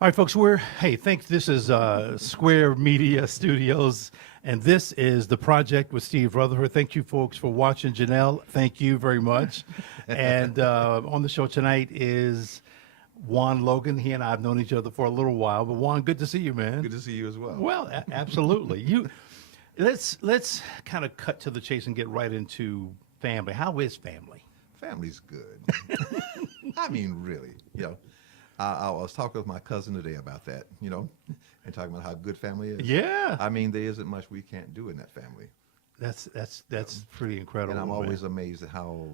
All right, folks, this is Square Media Studios, and this is The Project with Steve Rutherford. Thank you, folks, for watching. Janelle, thank you very much. And on the show tonight is Juan Logan. He and I have known each other for a little while, but Juan, good to see you, man. Good to see you as well. Well, absolutely. Let's kind of cut to the chase and get right into family. How is family? Family's good. I mean, really, I was talking with my cousin today about that, and talking about how good family is. Yeah. I mean, there isn't much we can't do in that family. That's pretty incredible. And I'm always man. amazed at how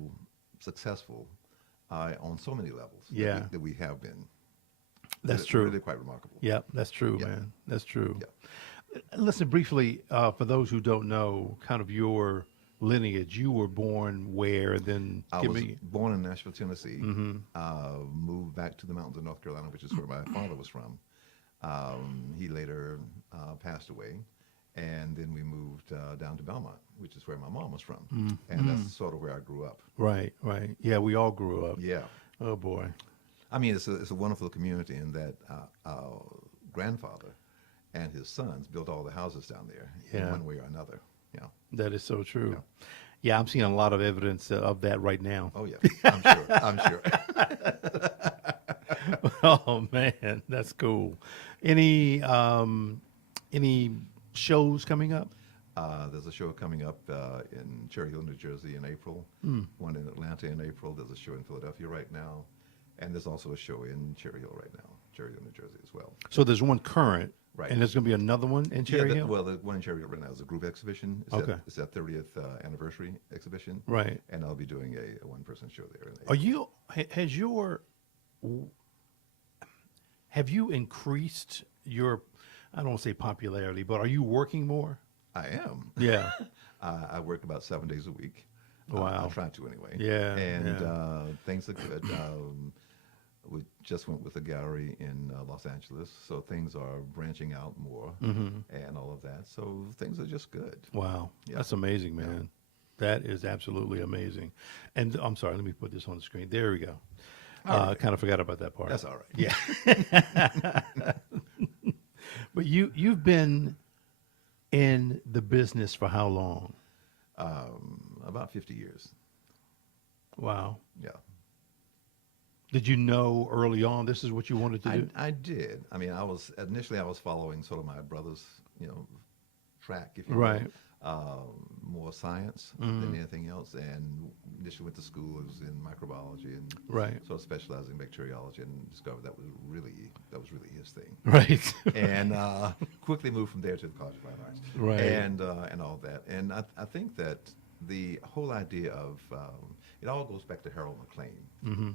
successful on so many levels that we have been. That's true. Really quite remarkable. Yeah, that's true, Yeah. man. That's true. Yeah. Listen, briefly, for those who don't know, kind of your lineage. You were born where? And then I was born in Nashville, Tennessee. Moved back to the mountains of North Carolina, which is where my father was from. He later passed away, and then we moved down to Belmont, which is where my mom was from, and that's sort of where I grew up. Right, right. Yeah, we all grew up. Yeah. Oh boy. I mean, it's a wonderful community in that our grandfather and his sons built all the houses down there in one way or another. Yeah. That is so true. Yeah, I'm seeing a lot of evidence of that right now. Oh yeah, I'm sure. I'm sure. Oh man, that's cool. Any shows coming up? There's a show coming up in Cherry Hill, New Jersey in April. One in Atlanta in April. There's a show in Philadelphia right now. And there's also a show in Cherry Hill right now, Cherry Hill, New Jersey as well. So there's one current, right? And there's going to be another one in Cherry Hill? Well, the one in Cherry Hill right now is a group exhibition. It's that 30th anniversary exhibition. Right. And I'll be doing a one-person show there. Have you increased your, I don't want to say popularity, but are you working more? I am. Yeah. I work about 7 days a week. Wow. I try to anyway. Yeah. And things are good. We just went with a gallery in Los Angeles, so things are branching out more and all of that. So things are just good. Wow. Yeah. That's amazing, man. That is absolutely amazing. And I'm sorry, let me put this on the screen. There we go. Right. Kind of forgot about that part. That's all right. Yeah. But you've been in the business for how long? About 50 years. Wow. Yeah. Did you know early on this is what you wanted to do? I did. I mean, initially I was following sort of my brother's, track, if you will. Right. More science than anything else. And initially went to school. It was in microbiology and Right. sort of specializing in bacteriology, and discovered that was really his thing. Right. And quickly moved from there to the College of Fine Arts. Right. And all that. And I think that the whole idea of it all goes back to Harold McLean,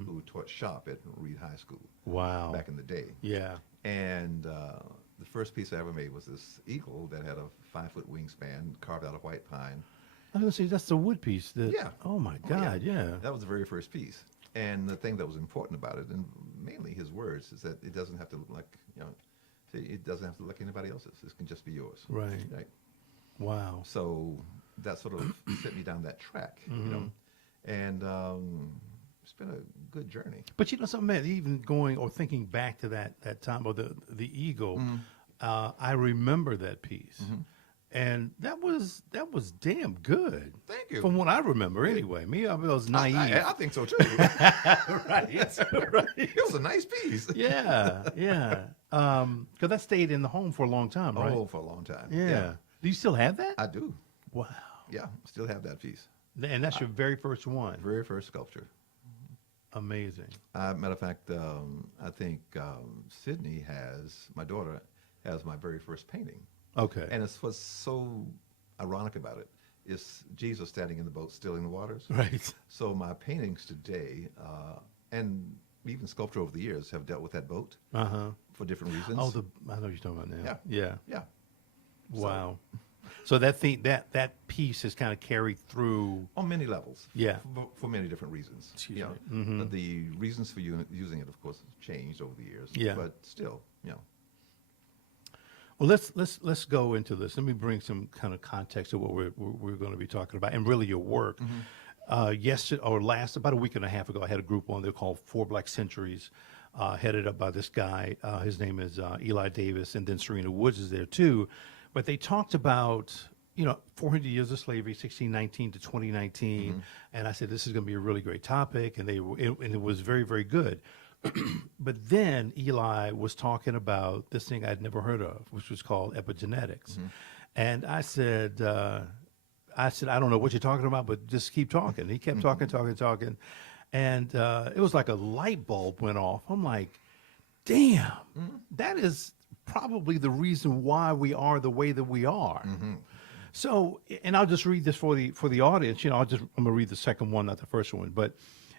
who taught shop at Reed High School. Wow. Back in the day. Yeah. And the first piece I ever made was this eagle that had a 5-foot wingspan carved out of white pine. I was going to say, that's the wood piece. Yeah. Oh, my God, yeah. That was the very first piece. And the thing that was important about it, and mainly his words, is that it doesn't have to look like, it doesn't have to look like anybody else's. It can just be yours. Right. Right. Wow. So that sort of set me down that track, and it's been a good journey. But something, man, even going or thinking back to that time of the Eagle, I remember that piece. And that was damn good. Thank you. From what I remember, anyway. Me, I was naive. I think so too. Right. Right. It was a nice piece. Yeah, yeah. Because that stayed in the home for a long time, right? Oh, for a long time. Yeah. Do you still have that? I do. Wow. Yeah, still have that piece. And that's your very first one. Very first sculpture. Amazing. Matter of fact, I think Sydney my daughter has my very first painting. Okay. And what's so ironic about it is Jesus standing in the boat, stilling the waters. Right. So my paintings today, and even sculpture over the years, have dealt with that boat for different reasons. Oh, I know what you're talking about now. Yeah. Yeah. Wow. So that piece is kind of carried through on many levels. Yeah. For many different reasons. Excuse me. But the reasons for using it, of course, have changed over the years. Yeah. But still, Well, let's go into this. Let me bring some kind of context to what we're going to be talking about, and really your work. Yesterday or about a week and a half ago, I had a group on there called 4 Black Centuries. headed up by this guy. His name is Eli Davis, and then Serena Woods is there too. But they talked about, 400 years of slavery, 1619 to 2019. And I said, this is going to be a really great topic. And and it was very, very good. But then Eli was talking about this thing I'd never heard of, which was called epigenetics. And I said, I don't know what you're talking about, but just keep talking. He kept talking. And it was like a light bulb went off. I'm like, damn, that is probably the reason why we are the way that we are. So, and I'll just read this for the audience. I'm gonna read the second one, not the first one. But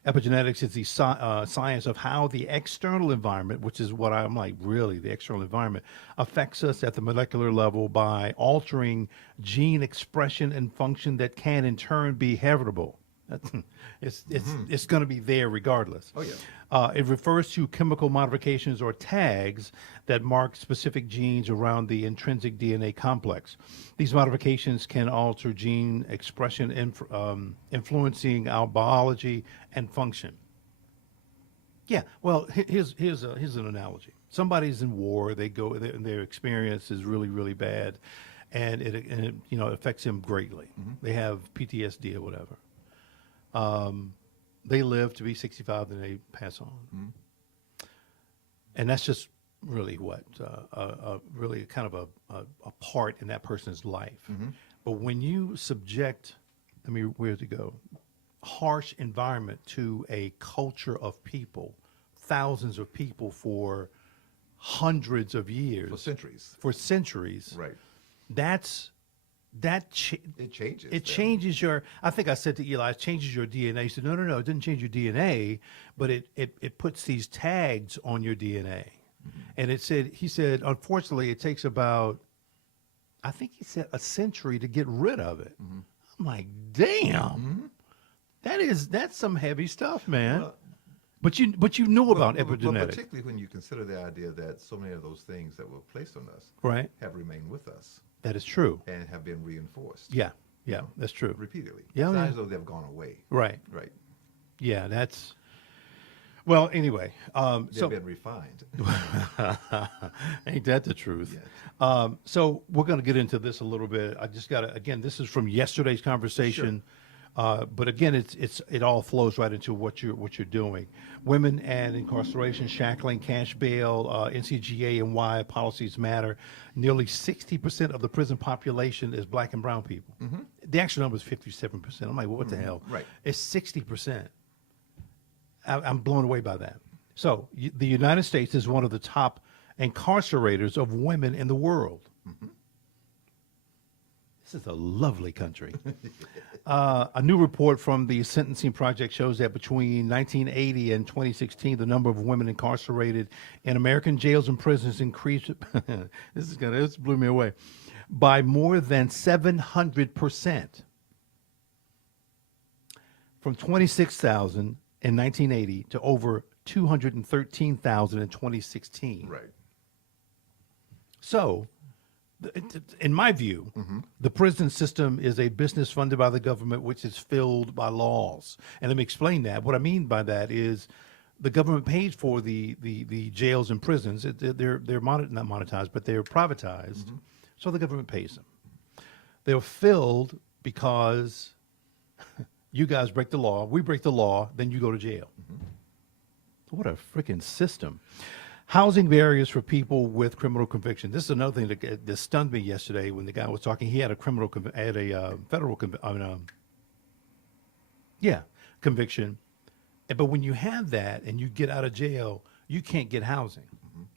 epigenetics is the science of how the external environment, which is what I'm like, really, the external environment, affects us at the molecular level by altering gene expression and function that can in turn be heritable. It's going to be there regardless. Oh, yeah. It refers to chemical modifications or tags that mark specific genes around the intrinsic DNA complex. These modifications can alter gene expression, influencing our biology and function. Yeah, well, here's an analogy. Somebody's in war. They go, their experience is really, really bad, and it affects them greatly. They have PTSD or whatever. They live to be 65, then they pass on. And that's just really really kind of a part in that person's life. But when you subject, where to go? Harsh environment to a culture of people, thousands of people for hundreds of years. For centuries. Right. It changes. It changes your. I think I said to Eli, it changes your DNA. He said, no, it didn't change your DNA, but it puts these tags on your DNA. And he said, unfortunately, it takes about, I think he said, a century to get rid of it. I'm like, damn, that's some heavy stuff, man. Well, but you know about epigenetics. But particularly when you consider the idea that so many of those things that were placed on us have remained with us. That is true. And have been reinforced. Yeah, that's true. Repeatedly. Yeah, it's not as though they've gone away. Right. Yeah, that's. Well, anyway. They've been refined. Ain't that the truth? Yes. So we're going to get into this a little bit. I just got to, again, this is from yesterday's conversation. But again, it all flows right into what you're doing. Women and incarceration, shackling, cash bail, NCGA and why policies matter. Nearly 60% of the prison population is black and brown people. The actual number is 57%. I'm like, well, what the hell? Right. It's 60%. I'm blown away by that. So the United States is one of the top incarcerators of women in the world. This is a lovely country. A new report from the Sentencing Project shows that between 1980 and 2016, the number of women incarcerated in American jails and prisons increased. This blew me away, by more than 700%, from 26,000 in 1980 to over 213,000 in 2016. Right. So, in my view, the prison system is a business funded by the government, which is filled by laws. And let me explain that. What I mean by that is the government pays for the jails and prisons. They're not monetized, but they're privatized. So the government pays them. They're filled because you guys break the law, we break the law, then you go to jail. What a freaking system. Housing barriers for people with criminal conviction. This is another thing that stunned me yesterday when the guy was talking. He had a federal conviction. But when you have that and you get out of jail, you can't get housing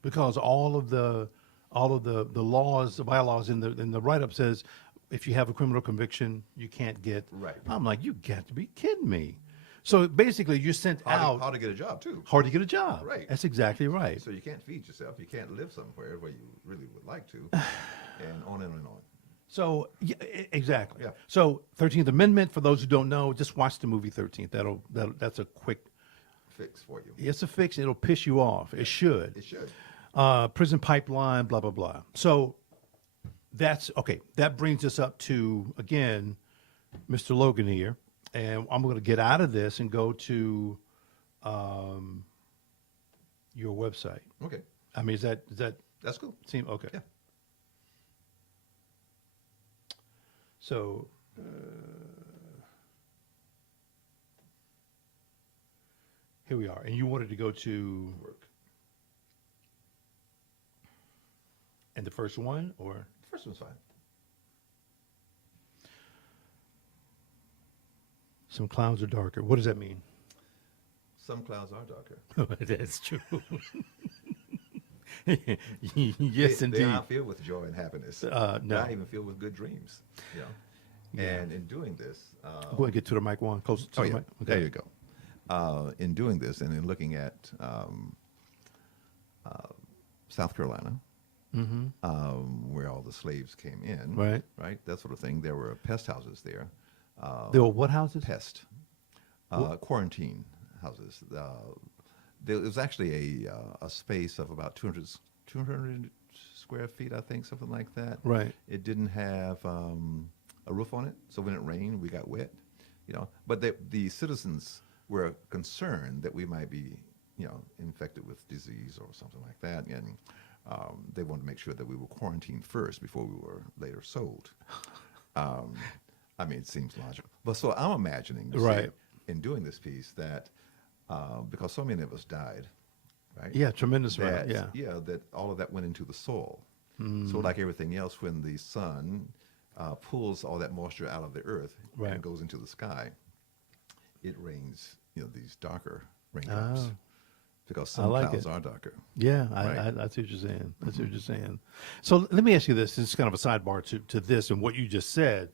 because all of the laws, the bylaws in the write-up says if you have a criminal conviction, you can't get. Right. I'm like, you got to be kidding me. So basically, you're sent out. Hard to get a job, too. Hard to get a job. Right. That's exactly right. So you can't feed yourself. You can't live somewhere where you really would like to, and on and on. So, yeah, exactly. Yeah. So, 13th Amendment, for those who don't know, just watch the movie 13th. That's a quick fix for you. It's a fix. It'll piss you off. It should. It should. Prison pipeline, blah, blah, blah. So, that's okay. That brings us up to, again, Mr. Logan here. And I'm going to get out of this and go to your website. Okay, I mean, does that that's cool. seem okay? Yeah. So, here we are. And you wanted to go to, Work. and the first one, or? The first one's fine. Some clouds are darker. What does that mean? Some clouds are darker. That's true. Yes, They indeed. are filled with joy and happiness. No. Not even filled with good dreams. You know? Yeah. And in doing this, Go ahead and get to the mic, Juan. Close to oh the yeah, mic. there you go. In doing this and in looking at South Carolina, where all the slaves came in, Right. that sort of thing. There were pest houses there. There were what houses? Pest, quarantine houses. There was actually a space of about 200 square feet, I think, something like that. Right. It didn't have a roof on it, so when it rained, we got wet. But the citizens were concerned that we might be, infected with disease or something like that, and they wanted to make sure that we were quarantined first before we were later sold. I mean, it seems logical. But so I'm imagining, Right. in doing this piece, that because so many of us died, right? Yeah, tremendous amount. That, Yeah. that all of that went into the soil. So like everything else, when the sun pulls all that moisture out of the earth Right. and goes into the sky, it rains, these darker raindrops. Oh. Because I some like clouds it. are darker. Yeah, Right. I see what you're saying. I see what you're saying. So let me ask you this. This is kind of a sidebar to this and what you just said.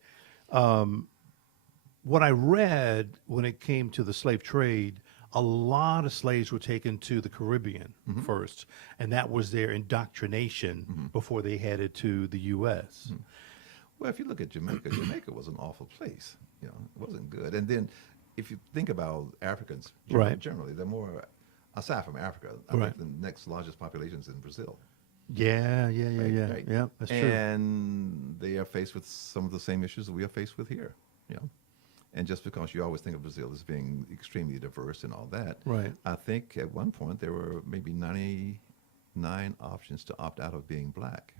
What I read when it came to the slave trade, a lot of slaves were taken to the Caribbean first, and that was their indoctrination before they headed to the U.S. Well, if you look at Jamaica, Jamaica was an awful place. It wasn't good. And then if you think about Africans Right. generally, they're more, aside from Africa, I Right. think the next largest population is in Brazil. Yeah. Right? Yeah, that's true. And they are faced with some of the same issues that we are faced with here. And just because you always think of Brazil as being extremely diverse and all that, Right. I think at one point there were maybe 99 options to opt out of being black.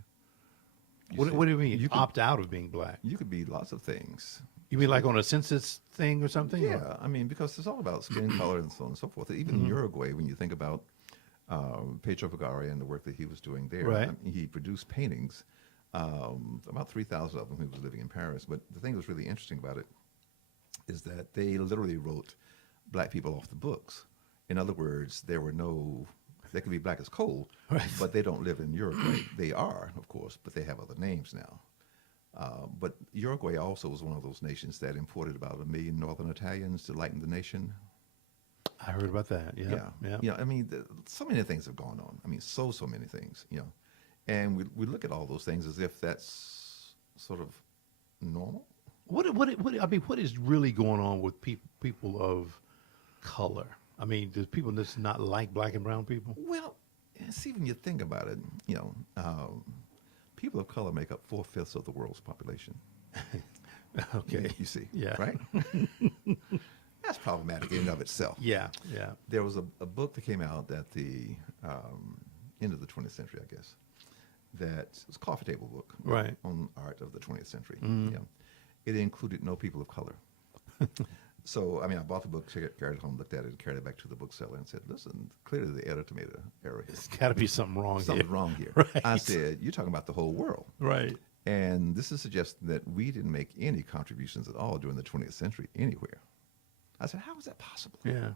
What do you mean? You could, Opt out of being black? you could be lots of things. You mean like on a census thing or something? Yeah, Or- I mean, because it's all about skin color and so on and so forth. Even in Uruguay, when you think about Pedro Pagari and the work that he was doing there, Right. I mean, he produced paintings, about 3,000 of them. He was living in Paris. But the thing that was really interesting about it is that they literally wrote black people off the books. In other words, they could be black as coal, Right. but they don't live in Uruguay. They are, of course, but they have other names now. But Uruguay also was one of those nations that imported about 1 million Northern Italians to lighten the nation. I heard about that. Yeah. I mean, so many things have gone on. I mean, so many things, And we look at all those things as if that's sort of normal. What is really going on with people of color? I mean, does people just not like black and brown people? Well, see, when you think about it, people of color make up 4/5 of the world's population. Okay. You see, Yeah. right? That's problematic in and of itself. Yeah. There was a book that came out at the end of the 20th century, I guess, that was a coffee table book Right. on art of the 20th century. It included no people of color. So, I mean, I bought the book, carried it home, looked at it, carried it back to the bookseller and said, listen, clearly the editor made an error here. It's got to be something wrong Something's here. wrong here. Right. I said, you're talking about the whole world. Right. And this is suggesting that we didn't make any contributions at all during the 20th century anywhere. I said, how is that possible? Yeah.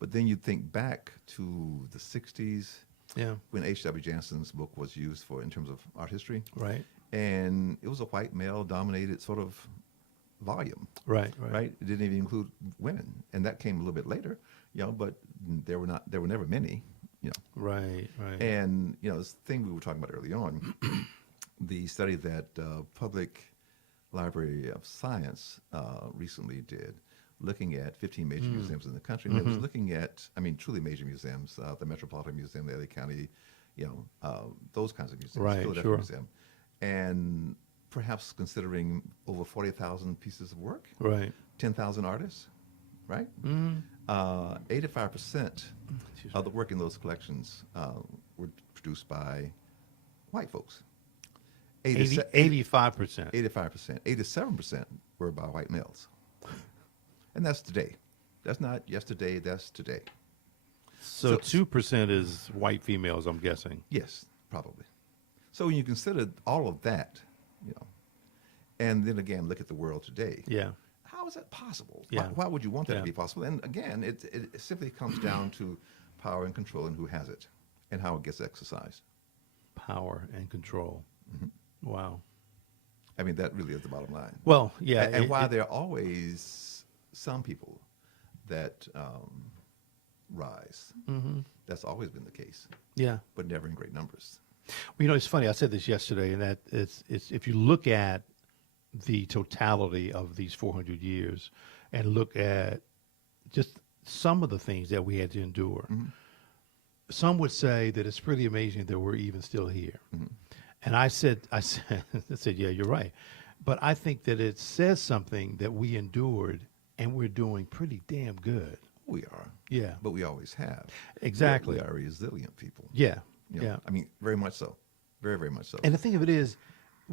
But then you think back to the 60s, Yeah. when H.W. Janssen's book was used in terms of art history. Right. And it was a white male-dominated sort of volume. Right. It didn't even include women. And that came a little bit later, but there were never many, Right. And, this thing we were talking about early on, the study that Public Library of Science recently did, looking at 15 major museums in the country. And it was looking at, truly major museums, the Metropolitan Museum, the LA County, those kinds of museums, Right, Philadelphia sure. Museum. And perhaps considering over 40,000 pieces of work, Right. 10,000 artists, right? 85% of the work in those collections were produced by white folks. 85%. 85%. 87% were by white males. And that's today. That's not yesterday, that's today. So 2% is white females, I'm guessing. Yes, probably. So when you consider all of that, and then again, look at the world today. Yeah. How is that possible? Yeah. Why would you want that Yeah. to be possible? And again, it simply comes down to power and control and who has it and how it gets exercised. Power and control. Wow. I mean, that really is the bottom line. Well, yeah. And why there are always some people that rise. That's always been the case, Yeah. but never in great numbers. Well, it's funny. I said this yesterday, and that it's if you look at the totality of these 400 years and look at just some of the things that we had to endure, some would say that it's pretty amazing that we're even still here. And I said, I said, yeah, you're right. But I think that it says something that we endured, and we're doing pretty damn good. We are. Yeah. But we always have. Exactly. We are resilient people. Yeah. Yeah. I mean, very much so. Very, very much so. And the thing of it is,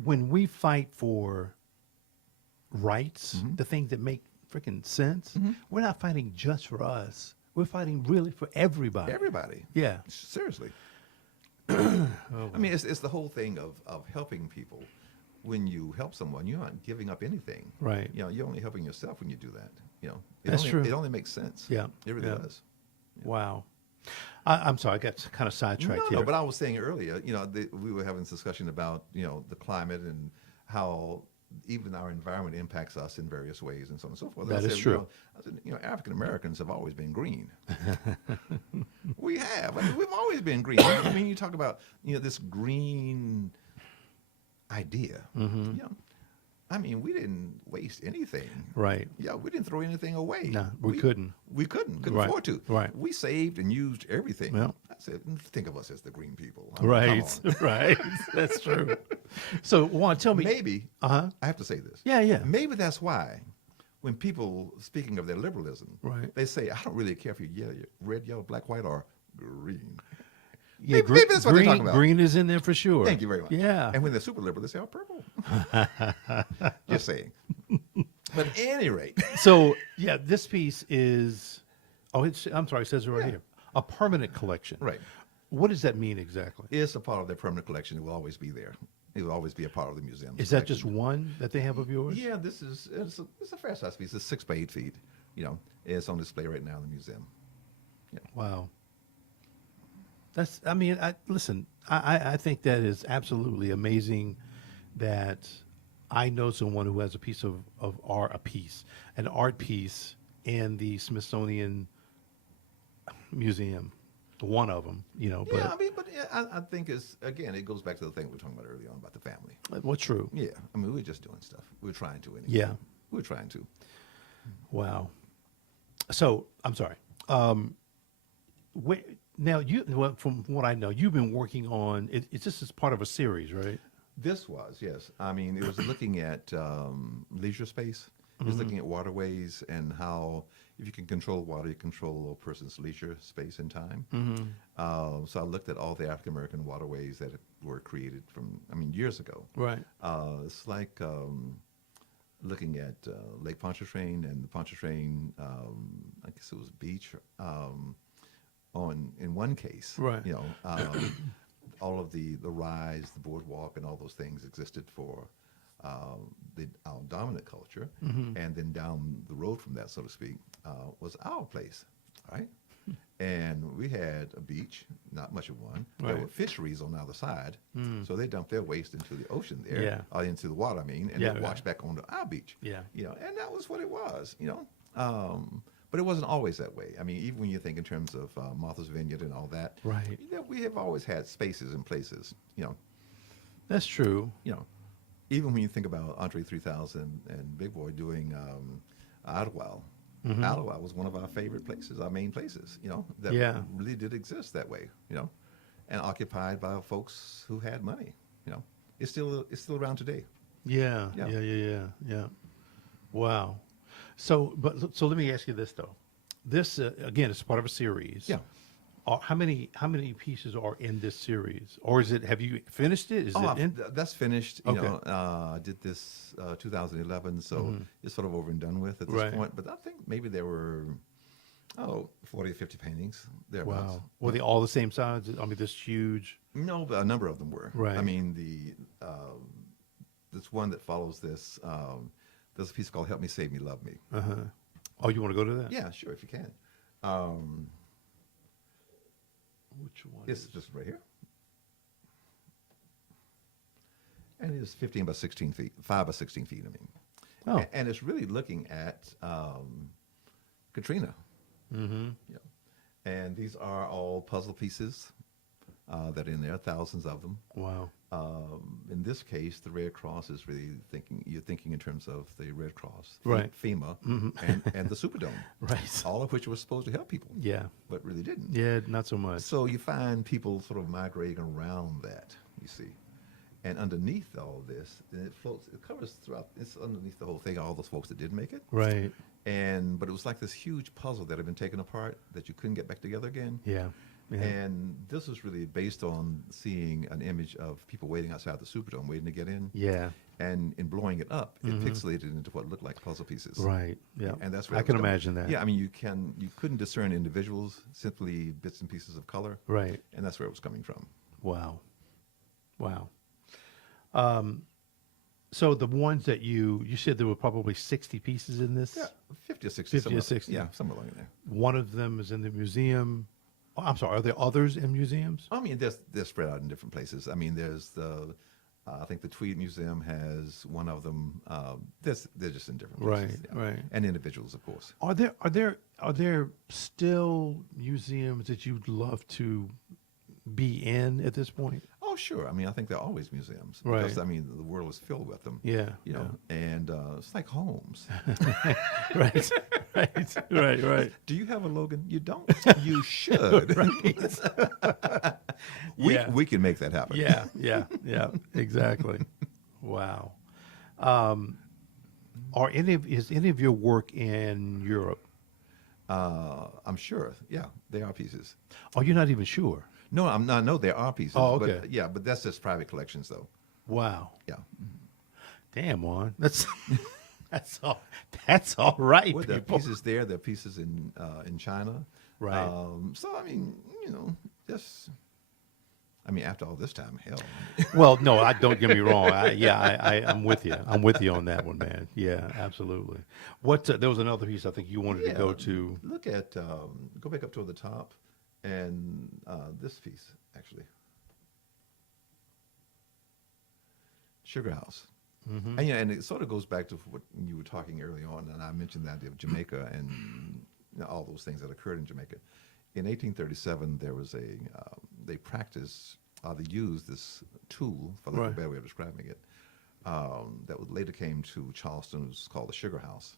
when we fight for rights, the things that make freaking sense, we're not fighting just for us. We're fighting really for everybody. Everybody. Yeah. Seriously. I mean, it's the whole thing of helping people. When you help someone, you're not giving up anything. Right. You're only helping yourself when you do that. That's true. It only makes sense. Yeah. It really Yeah. does. Wow. I'm sorry, I got kind of sidetracked here. No, but I was saying earlier, we were having this discussion about, the climate and how even our environment impacts us in various ways and so on and so forth. That is true. I said, African Americans have always been green. We have. I mean, we've always been green. I mean, you talk about, this green idea. I mean, we didn't waste anything. Right. Yeah, we didn't throw anything away. No, we couldn't. We couldn't Right, afford to. right. We saved and used everything. Yeah. I said, think of us as the green people. I mean, Right. come on. Right. That's true. So, Juan, tell me. Maybe, Uh-huh. I have to say this. Yeah, yeah. Maybe that's why when people, speaking of their liberalism, Right. they say, I don't really care if you're red, yellow, black, white, or green. Yeah, Maybe that's what they're talking about. Green is in there for sure. Thank you very much. Yeah. And when they're super liberal, they say, oh, purple. Just saying. But at any rate, So, yeah, this piece is, I'm sorry, it says it right Yeah. here. A permanent collection. right. What does that mean exactly? It's a part of their permanent collection. It will always be there. It will always be a part of the museum. Is that just one that they have of yours? Yeah, it's a fair size piece. It's 6 by 8 feet. It's on display right now in the museum. Wow. Listen, I think that is absolutely amazing that I know someone who has a piece of art, an art piece in the Smithsonian Museum, one of them, but Yeah, I think it goes back to the thing we were talking about earlier on about the family. what's true? Yeah, I mean, we're just doing stuff. We're trying to anyway. Yeah. We're trying to. Wow. So, I'm sorry. Now, from what I know, you've been working on, it's just as part of a series, right? This was, yes. I mean, it was looking at leisure space. It was looking at waterways and how if you can control water, you control a person's leisure space and time. So I looked at all the African American waterways that were created years ago. Right. It's like looking at Lake Pontchartrain and the Pontchartrain, I guess it was beach, in one case. Right. All of the rise, the boardwalk, and all those things existed for our dominant culture, and then down the road from that, so to speak, was our place, right? And we had a beach, not much of one. There Right. were fisheries on the other side, so they dumped their waste into the ocean there, Yeah. or into the water, and Yeah, it right. washed back onto our beach. Yeah. And that was what it was, But it wasn't always that way. I mean, even when you think in terms of Martha's Vineyard and all that, Right. We have always had spaces and places, That's true. Even when you think about Andre 3000 and Big Boy doing Idlewild, Idlewild was one of our favorite places, our main places, that Yeah. really did exist that way, and occupied by folks who had money, It's still around today. Yeah. Yeah. Yeah. Wow. So let me ask you this though. This again is part of a series. Yeah. How many pieces are in this series, or is it? Have you finished it? Is Oh, it in? that's finished. You Okay. know, I did this 2011, so it's sort of over and done with at this Right. point. But I think maybe there were 40 or 50 paintings thereabouts. Wow. Were they all the same size? I mean, this huge. No, but a number of them were. Right. I mean, this one that follows this. There's a piece called "Help Me, Save Me, Love Me." Uh-huh. Oh, you want to go to that? Yeah, sure, if you can. Which one? It's just right here. And it's 15 by 16 feet, 5 by 16 feet, I mean. Oh. And it's really looking at Katrina. Mm-hmm. Yeah. And these are all puzzle pieces that are in there, thousands of them. Wow. In this case, the Red Cross is really you're thinking in terms of the Red Cross, Right. FEMA, and the Superdome, Right. all of which were supposed to help people, Yeah. but really didn't. Yeah. Not so much. So you find people sort of migrating around that, you see. And underneath all this, and it floats, it covers throughout, it's underneath the whole thing, all those folks that did make it. Right. But it was like this huge puzzle that had been taken apart that you couldn't get back together again. Yeah. Yeah. And this was really based on seeing an image of people waiting outside the Superdome, waiting to get in. Yeah. And in blowing it up, it pixelated into what looked like puzzle pieces. Right. Yeah. And that's where I it was can coming. imagine that. Yeah, I mean, you couldn't discern individuals, simply bits and pieces of color. Right. And that's where it was coming from. Wow. Wow. So the ones that you said there were probably 60 pieces in this. Yeah, 50 or 60. 50 or somewhere- 60. Yeah, somewhere along in there. One of them is in the museum. Oh, I'm sorry. Are there others in museums? I mean, they're spread out in different places. I mean, there's I think the Tweed Museum has one of them. They're just in different places. Right, right. And individuals, of course. Are there still museums that you'd love to be in at this point? Oh, sure. I mean, I think there are always museums. Right. Because, I mean, the world is filled with them. Yeah. You know, and it's like homes. Right. Right. Right. Do you have a Logan? You don't. You should. Yeah. We can make that happen. Yeah. Yeah. Yeah. Exactly. Wow. Is any of your work in Europe? I'm sure. Yeah, they are pieces. Oh, you're not even sure. No, I'm not. No, there are pieces. Oh, okay. But, yeah, but that's just private collections, though. Wow. Yeah. Damn, Juan. That's all right, Well, there are people. pieces there. There are pieces in China. Right. So I mean, you know, just. I mean, after all this time, hell. Well, no, don't get me wrong. I'm with you. I'm with you on that one, man. Yeah, absolutely. There was another piece I think you wanted to go to. Look at. Go back up toward the top, and this piece actually. Sugar House. Mm-hmm. And, yeah, and it sort of goes back to what you were talking early on, and I mentioned the idea of Jamaica and all those things that occurred in Jamaica. In 1837, there was they used this tool, for lack of a better way of describing it, that later came to Charleston. It was called the Sugar House.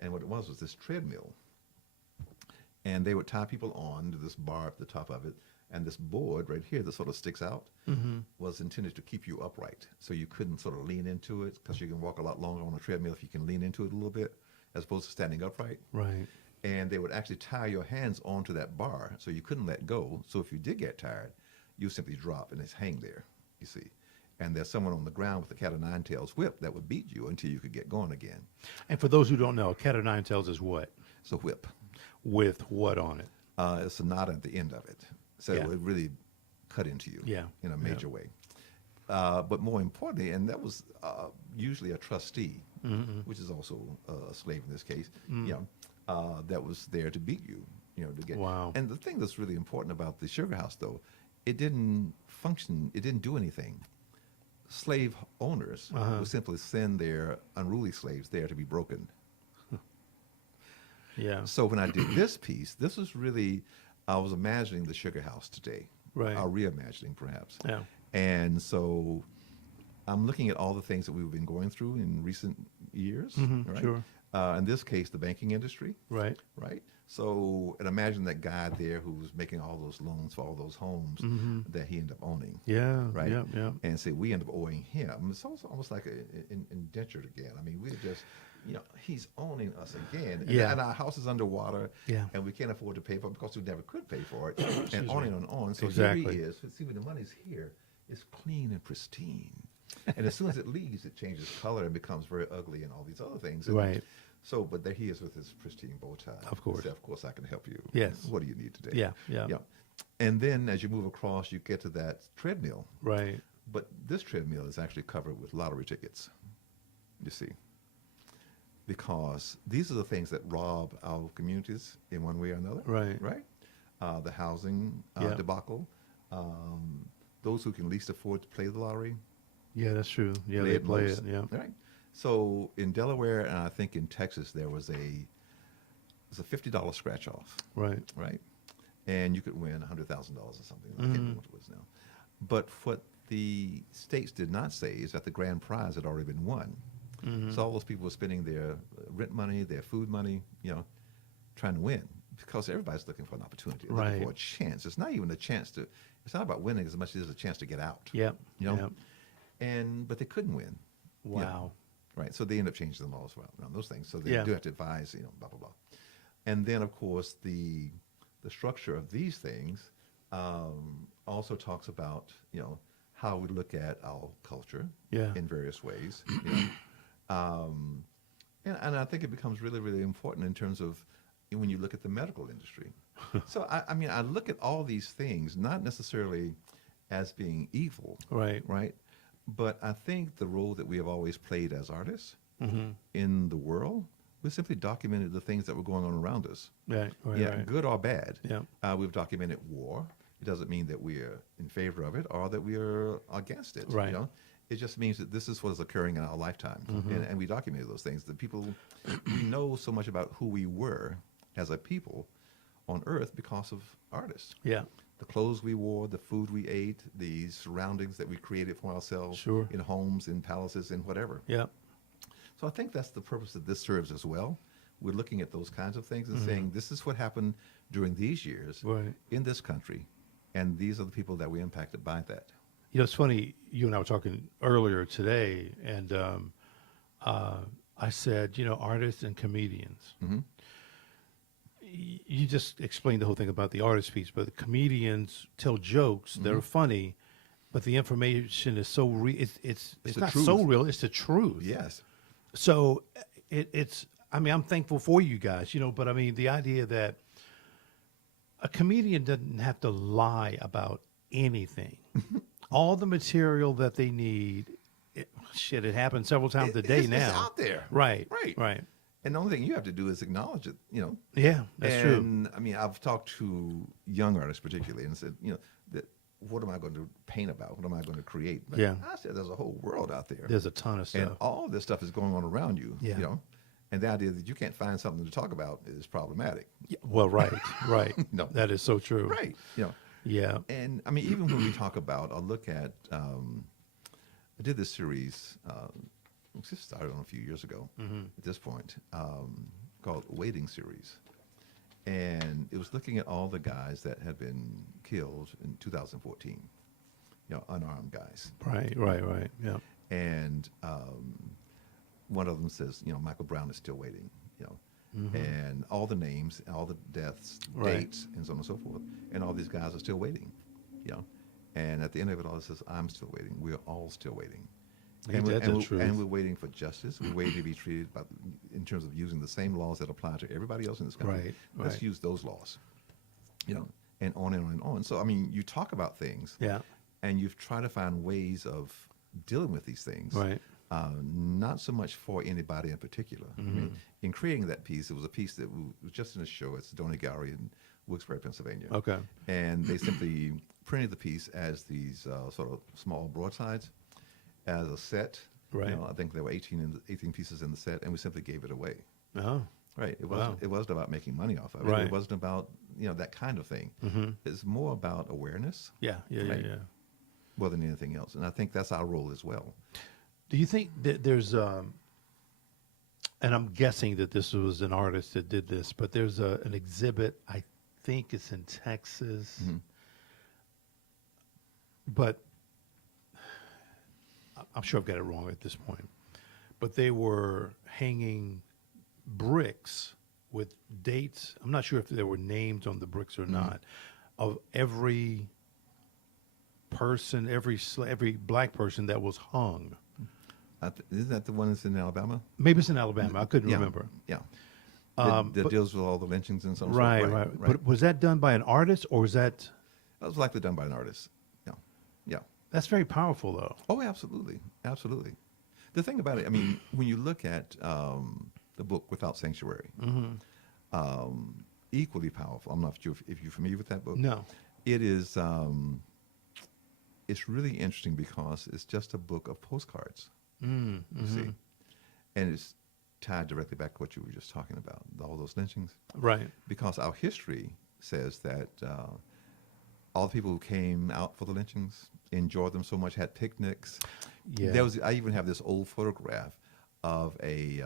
And what it was this treadmill. And they would tie people on to this bar at the top of it. And this board right here that sort of sticks out was intended to keep you upright. So you couldn't sort of lean into it, because you can walk a lot longer on a treadmill if you can lean into it a little bit, as opposed to standing upright. Right. And they would actually tie your hands onto that bar so you couldn't let go. So if you did get tired, you simply drop and it's hang there, you see. And there's someone on the ground with a cat o' nine tails whip that would beat you until you could get going again. And for those who don't know, a cat o' nine tails is what? It's a whip. With what on it? It's a knot at the end of it. So it would really cut into you in a major way. But more importantly, and that was usually a trustee, which is also a slave in this case, that was there to beat you, to get. Wow. And the thing that's really important about the Sugar House, though, it didn't function, it didn't do anything. Slave owners would simply send their unruly slaves there to be broken. Yeah. So when I did this piece, this was really, I was imagining the Sugar House today. Right. Or reimagining, perhaps. Yeah. And so I'm looking at all the things that we've been going through in recent years, right? Sure. In this case, the banking industry, Right. right? So, and imagine that guy there who's making all those loans for all those homes that he ended up owning. Yeah. Right. Yeah. Yeah. And say we end up owing him. It's also almost like an indentured again. I mean, we're just, he's owning us again. Yeah. And our house is underwater. Yeah. And we can't afford to pay for it because we never could pay for it. And on and on. So Exactly. here he is. See, when the money's here, it's clean and pristine. And as soon as it leaves, it changes color and becomes very ugly and all these other things. And Right. so, but there he is with his pristine bow tie. Of course. He said, of course, I can help you. Yes. What do you need today? Yeah. Yeah. Yeah. And then as you move across, you get to that treadmill. Right. But this treadmill is actually covered with lottery tickets, you see. Because these are the things that rob our communities in one way or another. Right. Right? The housing Yeah. debacle. Those who can least afford to play the lottery. Yeah, that's true. Yeah, play they it play most. it. Yeah. Right. So in Delaware and I think in Texas there was a $50 scratch off, Right. right? And you could win $100,000 or something. I can't remember what it was now. But what the states did not say is that the grand prize had already been won. So all those people were spending their rent money, their food money, trying to win because everybody's looking for an opportunity, looking Right. for a chance. It's not even a chance to. It's not about winning as much as it is a chance to get out. Yep. Yep. But they couldn't win. Wow. Right. So they end up changing the laws around those things. So they Yeah. do have to advise, blah, blah, blah. And then, of course, the structure of these things also talks about, how we look at our culture Yeah. in various ways. And I think it becomes really, really important in terms of when you look at the medical industry. So, I mean, I look at all these things not necessarily as being evil. Right. Right. But I think the role that we have always played as artists in the world, we simply documented the things that were going on around us. Right. Right. Yeah, Right. good or bad. Yeah. We've documented war. It doesn't mean that we're in favor of it or that we're against it. Right. It just means that this is what is occurring in our lifetime. And we documented those things. The people, we know so much about who we were as a people on earth because of artists. Yeah. The clothes we wore, the food we ate, the surroundings that we created for ourselves Sure. in homes, in palaces, in whatever. Yeah. So I think that's the purpose that this serves as well. We're looking at those kinds of things and saying, this is what happened during these years Right. in this country, and these are the people that were impacted by that. It's funny. You and I were talking earlier today, and I said, artists and comedians. You just explained the whole thing about the artist piece, but the comedians tell jokes that are funny, but the information is so it's the not truth. so real. It's the truth. Yes. So it's. I mean, I'm thankful for you guys, but I mean, the idea that a comedian doesn't have to lie about anything. All the material that they need, it happens several times a day now. It's out there. Right. Right. Right. And the only thing you have to do is acknowledge it, Yeah, that's true. And I mean, I've talked to young artists particularly and said, that what am I going to paint about? What am I going to create? But Yeah. I said, there's a whole world out there. There's a ton of stuff. And all this stuff is going on around you, Yeah. And the idea that you can't find something to talk about is problematic. Yeah, well, right. No. That is so true. Right. Yeah. And I mean, even when we talk about, I'll look at, I did this series, it just started on a few years ago at this point, called Waiting Series. And it was looking at all the guys that had been killed in 2014, unarmed guys. Right. Yeah. And one of them says, Michael Brown is still waiting, and all the names, all the deaths, Right. dates, and so on and so forth. And all these guys are still waiting, And at the end of it all, it says, I'm still waiting. We're all still waiting. Ain't that the truth? And we're waiting for justice. We're waiting to be treated in terms of using the same laws that apply to everybody else in this country. Right, Let's right. use those laws, and on and on and on. So, I mean, you talk about things, Yeah. and you've tried to find ways of dealing with these things. Right. Not so much for anybody in particular. I mean, in creating that piece, it was a piece that was just in a show. It's Donny Gallery in Wilkes-Barre, Pennsylvania. Okay. And they simply printed the piece as these sort of small broadsides as a set. Right. I think there were 18 pieces in the set, and we simply gave it away. Oh. Right. It Wow. wasn't. It wasn't about making money off of it. Right. It wasn't about that kind of thing. It's more about awareness Yeah. Yeah. Right. Yeah. more than anything else, and I think that's our role as well. Do you think that there's and I'm guessing that this was an artist that did this, but there's an exhibit, I think it's in Texas, but I'm sure I've got it wrong at this point. But they were hanging bricks with dates. I'm not sure if there were names on the bricks or not, of every person, every black person that was hung. Isn't that the one that's in Alabama? Maybe it's in Alabama. I couldn't Yeah. remember. Yeah. That But- deals with all the lynchings and so on. Right, right. But was that done by an artist, or was that? That was likely done by an artist. Yeah. Yeah. That's very powerful, though. Oh, absolutely. Absolutely. The thing about it, I mean, when you look at the book Without Sanctuary, equally powerful. I'm not sure if you're familiar with that book. No. It is, it's really interesting because it's just a book of postcards, you see. And it's tied directly back to what you were just talking about, all those lynchings. Right. Because our history says that all the people who came out for the lynchings enjoyed them so much, had picnics. Yeah. I even have this old photograph of a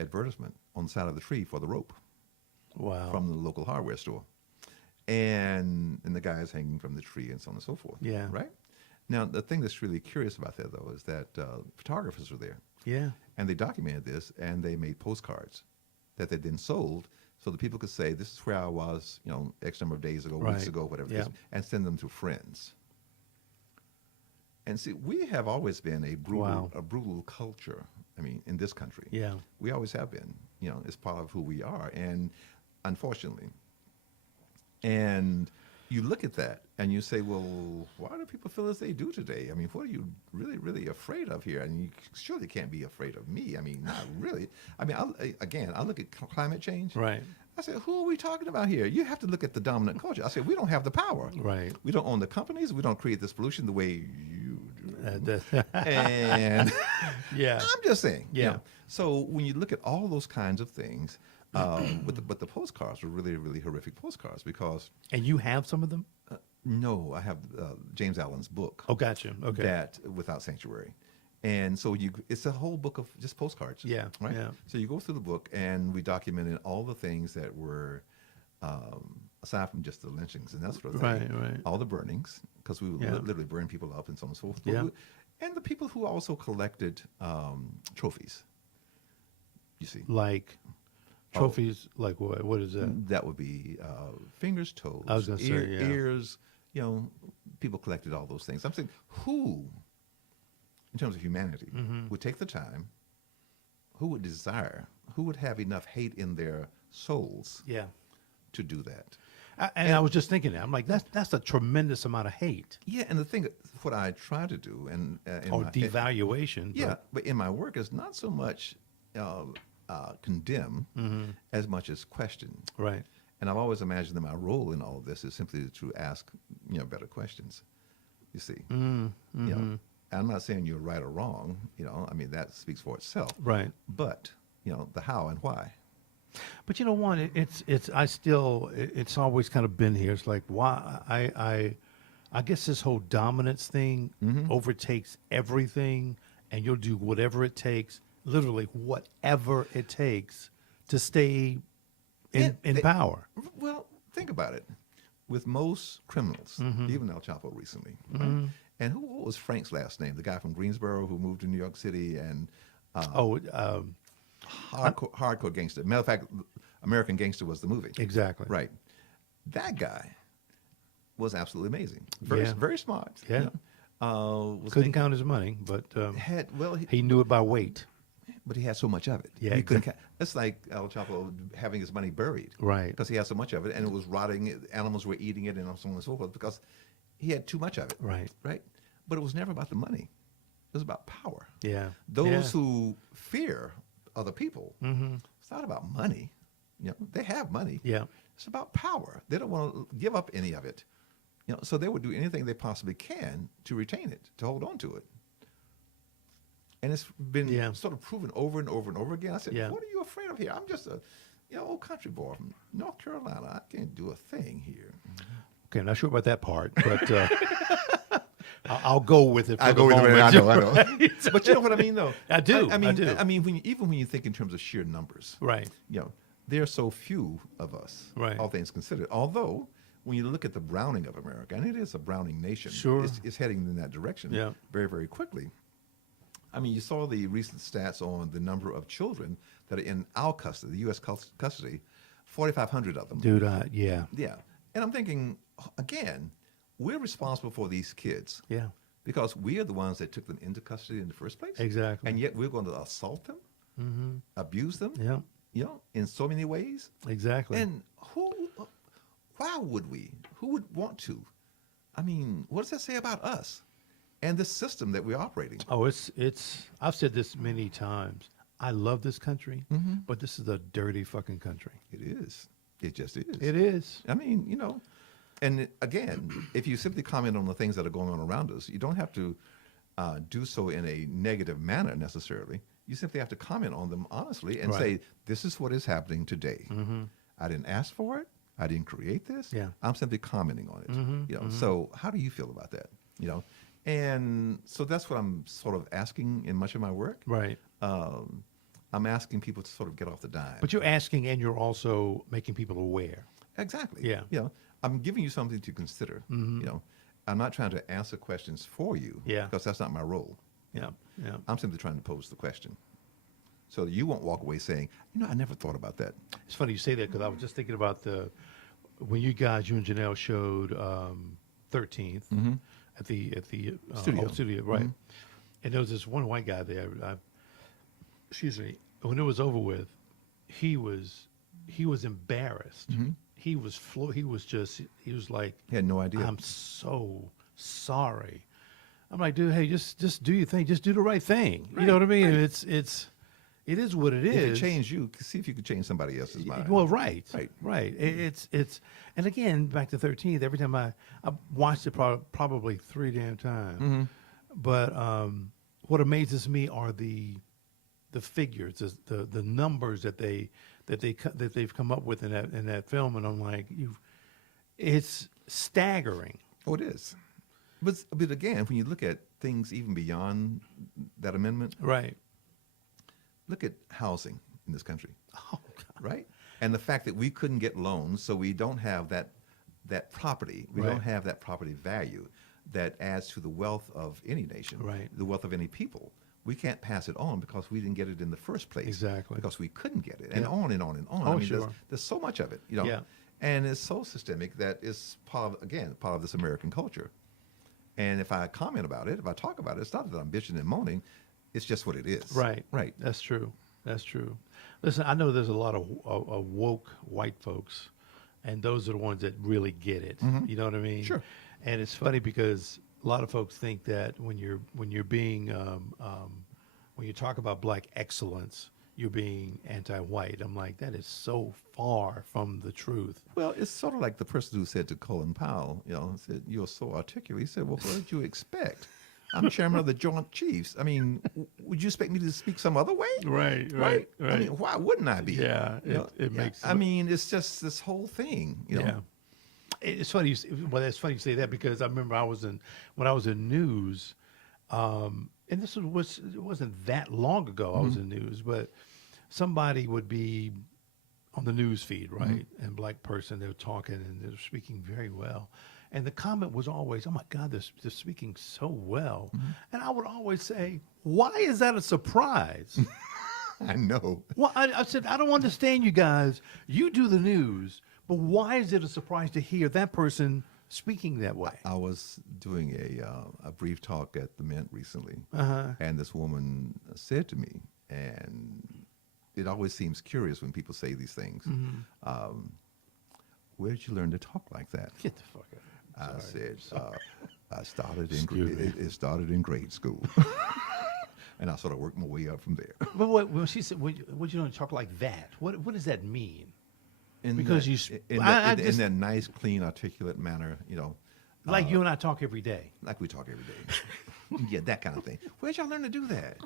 advertisement on the side of the tree for the rope Wow. from the local hardware store. And the guy is hanging from the tree and so on and so forth. Yeah. Right? Now, the thing that's really curious about that, though, is that photographers were there. Yeah. And they documented this, and they made postcards that they then sold so that people could say, this is where I was, X number of days ago, Right. weeks ago, whatever it Yeah. is, and send them to friends. And see, we have always been a brutal culture, I mean, in this country. Yeah. We always have been, it's part of who we are, and unfortunately. And you look at that and you say, well, why do people feel as they do today? I mean, what are you really, really afraid of here? And you surely can't be afraid of me. I mean, not really. I mean, I look at climate change. Right. I said, who are we talking about here? You have to look at the dominant culture. I said, we don't have the power. Right. We don't own the companies. We don't create this pollution the way you do. That- And yeah. I'm just saying. Yeah. So when you look at all those kinds of things, but the postcards were really, really horrific postcards because And you have some of them? no, I have James Allen's book. Oh, gotcha. Okay. That Without Sanctuary. And so it's a whole book of just postcards. Yeah, Right. yeah. So you go through the book and we documented all the things that were, aside from just the lynchings and that sort of thing. Right, right. All the burnings, because we would Yeah. literally burn people up and so on and so forth. Yeah. And the people who also collected trophies. You see. Like trophies, like what? What is that? That would be fingers, toes, I was gonna say, yeah. ears. People collected all those things. I'm saying, who, in terms of humanity, would take the time? Who would desire? Who would have enough hate in their souls Yeah. to do that? And I was just thinking that. I'm like, that's a tremendous amount of hate Yeah, and the thing, what I try to do, and or devaluation. yeah, but in my work is not so much condemn as much as question. Right. And I've always imagined that my role in all of this is simply to ask, better questions. You see, And I'm not saying you're right or wrong. I mean that speaks for itself. Right. But the how and why. But Juan, it's always kind of been here. It's like why I guess this whole dominance thing overtakes everything, and you'll do whatever it takes, literally whatever it takes to stay in power. Well, think about it. With most criminals, even El Chapo recently, right? And what was Frank's last name? The guy from Greensboro who moved to New York City and hardcore gangster. Matter of fact, American Gangster was the movie. Exactly. Right. That guy was absolutely amazing. Very smart. Yeah. Couldn't count his money, but he knew it by weight. But he had so much of it. Yeah, He couldn't it's like El Chapo having his money buried. Right. Because he had so much of it, and it was rotting. Animals were eating it, and so on and so forth, because he had too much of it. Right. Right. But it was never about the money. It was about power. Yeah. Those who fear other people, it's not about money. They have money. Yeah. It's about power. They don't want to give up any of it. So they would do anything they possibly can to retain it, to hold on to it. And it's been sort of proven over and over and over again. I said, what are you afraid of here? I'm just a old country boy from North Carolina. I can't do a thing here. Okay, I'm not sure about that part, but I'll go with it for I the go with it. moment. I know. Right? But you know what I mean, though. I do. I mean, I do. even when you think in terms of sheer numbers, Right. there are so few of us, Right. all things considered. Although, when you look at the browning of America, and it is a browning nation, Sure. it's heading in that direction Yeah. very, very quickly. I mean, you saw the recent stats on the number of children that are in our custody, the U.S. custody, 4,500 of them. Dude, yeah. Yeah. And I'm thinking, again, we're responsible for these kids Yeah. because we are the ones that took them into custody in the first place. Exactly. And yet we're going to assault them, abuse them, Yeah. in so many ways. Exactly. And why would we? Who would want to? I mean, what does that say about us and the system that we're operating? Oh, it's. I've said this many times. I love this country, but this is a dirty fucking country. It is. It just is. It is. I mean, and again, if you simply comment on the things that are going on around us, you don't have to do so in a negative manner necessarily. You simply have to comment on them honestly and Right. say, this is what is happening today. I didn't ask for it. I didn't create this. Yeah. I'm simply commenting on it. So how do you feel about that? And so that's what I'm sort of asking in much of my work. Right. I'm asking people to sort of get off the dime. But you're asking, and you're also making people aware. Exactly. Yeah. I'm giving you something to consider. I'm not trying to answer questions for you. Yeah. Because that's not my role. Yeah. Yeah. I'm simply trying to pose the question. So that you won't walk away saying, I never thought about that. It's funny you say that because I was just thinking about when you and Janelle showed 13th at the Studio. old studio, right? And there was this one white guy there. Excuse me. When it was over with, he was embarrassed. He was he was like, He had no idea. I'm so sorry. I'm like, dude, hey, just do your thing. Just do the right thing. You know what I mean? Right. It is what it is. If it changed you, see if you could change somebody else's mind. Well, right. Right. It's and again, back to 13th. Every time I watched it probably 3 damn times. But what amazes me are the figures, the numbers that they've come up with in that film, and I'm like, it's staggering. Oh, it is. But again, when you look at things even beyond that amendment, Right. look at housing in this country, Oh, God. right? And the fact that we couldn't get loans, so we don't have that property. We Right. don't have that property value that adds to the wealth of any nation, Right. the wealth of any people. We can't pass it on because we didn't get it in the first place. Exactly. Because we couldn't get it, and Yeah. on and on and on. Oh, I mean, sure. there's so much of it, Yeah. And it's so systemic that it's part of this American culture. And if I comment about it, if I talk about it, it's not that I'm bitching and moaning. It's just what it is. Right. Right. That's true. That's true. Listen, I know there's a lot of woke white folks, and those are the ones that really get it. You know what I mean? Sure. And it's funny because a lot of folks think that when you're being when you talk about black excellence, you're being anti-white. I'm like, that is so far from the truth. Well, it's sort of like the person who said to Colin Powell, said, "You're so articulate." He said, "Well, what did you expect? I'm chairman of the Joint Chiefs. I mean, would you expect me to speak some other way?" Right. I mean, why wouldn't I be? Yeah, it makes. I mean, it's just this whole thing. Yeah. It's funny. It's funny you say that because I remember when I was in news, and this it wasn't that long ago. I was in news, but somebody would be on the news feed, right? And black person, they were talking and they were speaking very well. And the comment was always, "Oh my God, they're speaking so well." And I would always say, "Why is that a surprise?" I know. Well, I said, I don't understand you guys. You do the news, but why is it a surprise to hear that person speaking that way? I was doing a brief talk at the Mint recently, and this woman said to me, and it always seems curious when people say these things. Where did you learn to talk like that? Get the fuck out. I said, I started Excuse me. it started in grade school, and I sort of worked my way up from there. But when she said, "Would you don't talk like that?" What does that mean? Because in that nice, clean, articulate manner, Like you and I talk every day. like we talk every day. Yeah, that kind of thing. Where'd y'all learn to do that?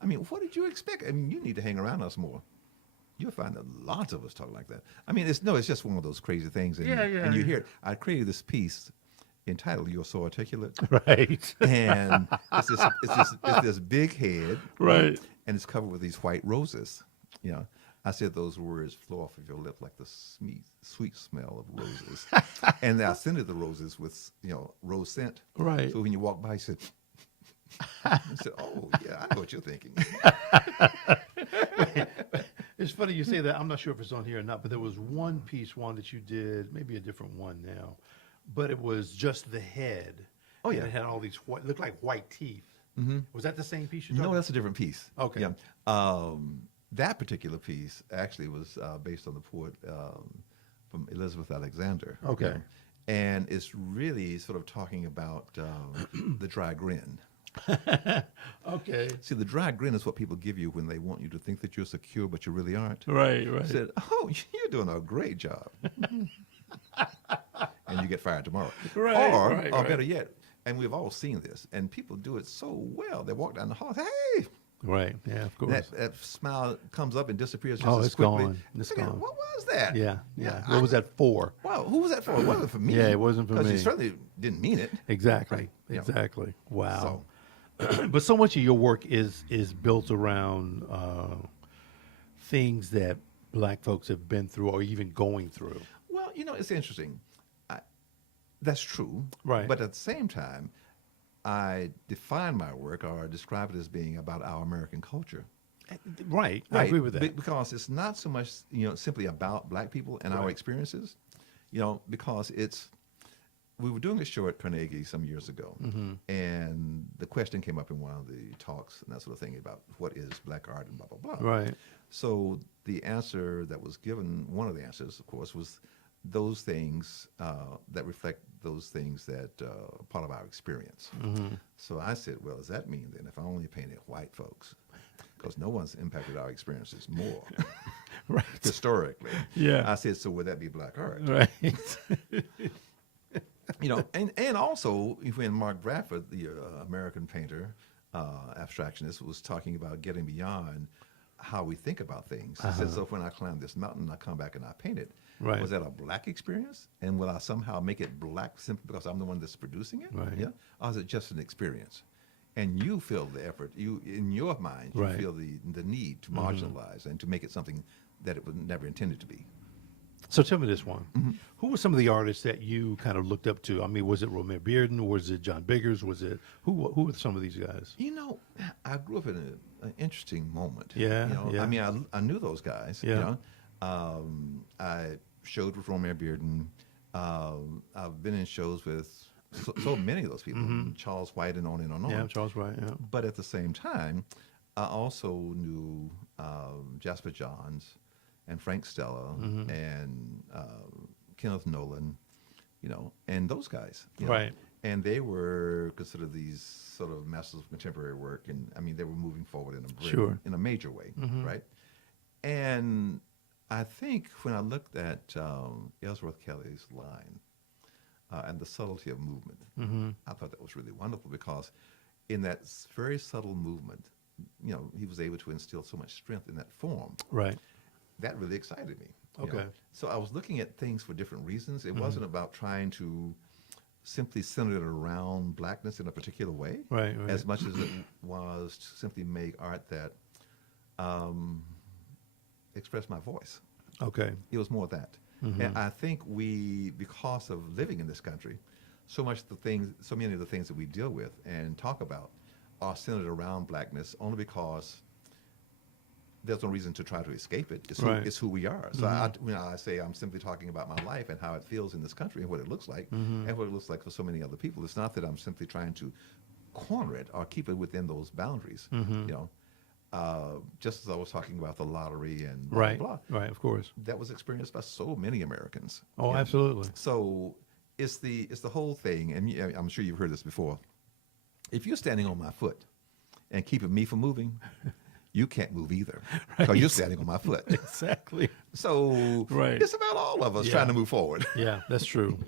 I mean, what did you expect? I mean, you need to hang around us more. You'll find that lots of us talk like that. I mean, it's just one of those crazy things. And, Yeah. And you hear it. I created this piece entitled "You're So Articulate," Right. and it's this big head, Right. and it's covered with these white roses. You know, I said those words flow off of your lip like the sweet smell of roses, and I scented the roses with rose scent. Right. So when you walk by, you said. I said, "Oh yeah, I know what you're thinking." It's funny you say that. I'm not sure if it's on here or not, but there was one piece, Juan, that you did, maybe a different one now, but it was just the head. Oh, and yeah. it had all these looked like white teeth. Was that the same piece you No, talking that's a different piece. Okay. Yeah. That particular piece actually was based on the poet from Elizabeth Alexander. Okay. And it's really sort of talking about the dry grin. Okay. See, the dry grin is what people give you when they want you to think that you're secure, but you really aren't. Right, right. Said, "Oh, you're doing a great job," and you get fired tomorrow. Right, or right, or right. better yet, and we've all seen this, and people do it so well. They walk down the hall, hey, Right. Yeah, of course. that smile comes up and disappears just Oh, as it's quickly. gone. It's Look at it, gone. what was that? Yeah, yeah. I What was that for? Wow, who was that for? It wasn't for me. Yeah, it wasn't for Because me. he certainly didn't mean it. Exactly. Right. Yeah. Exactly. Wow. So, But so much of your work is built around things that black folks have been through or even going through. well, it's interesting. That's true. Right. But at the same time, I define my work or describe it as being about our American culture. Right. I agree with that. Because it's not so much, simply about black people and our Right. experiences, because we were doing a show at Carnegie some years ago, and the question came up in one of the talks and that sort of thing about what is black art and blah, blah, blah. Right. So the answer that was given, one of the answers, of course, was those things that reflect those things that are part of our experience. So I said, well, does that mean then if I only painted white folks, because no one's impacted our experiences more Right. historically. Yeah. I said, so would that be black art? Right. And also when Mark Bradford, the American painter, abstractionist, was talking about getting beyond how we think about things. He said, so when I climb this mountain, I come back and I paint it. Right. Was that a black experience? And will I somehow make it black simply because I'm the one that's producing it? Right. Yeah. Or is it just an experience? And you feel the effort. You, in your mind, you Right. feel the need to marginalize and to make it something that it was never intended to be. So tell me this one. Who were some of the artists that you kind of looked up to? I mean, was it Romare Bearden? Was it John Biggers? Was it who were some of these guys? I grew up in an interesting moment. Yeah, yeah. I mean, I knew those guys. Yeah. I showed with Romare Bearden. I've been in shows with so many of those people, Charles White and on and on. Yeah, Charles Wright. Yeah. But at the same time, I also knew Jasper Johns and Frank Stella and Kenneth Nolan, and those guys. Right. And they were considered these sort of masters of contemporary work, and I mean they were moving forward in a major way, right? And I think when I looked at Ellsworth Kelly's line and the subtlety of movement, I thought that was really wonderful because in that very subtle movement, he was able to instill so much strength in that form. Right. That really excited me. Okay. So I was looking at things for different reasons. It wasn't about trying to simply center it around blackness in a particular way, Right. Right. as much as it was to simply make art that expressed my voice. Okay. It was more of that. And I think we, because of living in this country, so many of the things that we deal with and talk about are centered around blackness only because there's no reason to try to escape it. It's who we are. So I say I'm simply talking about my life and how it feels in this country and what it looks like and what it looks like for so many other people. It's not that I'm simply trying to corner it or keep it within those boundaries. Just as I was talking about the lottery and blah, Right. blah, blah, Right. Of course. that was experienced by so many Americans. Oh, absolutely. So it's the whole thing, and I'm sure you've heard this before. If you're standing on my foot and keeping me from moving, you can't move either because you're standing on my foot. Exactly. So Right. it's about all of us trying to move forward. Yeah, that's true.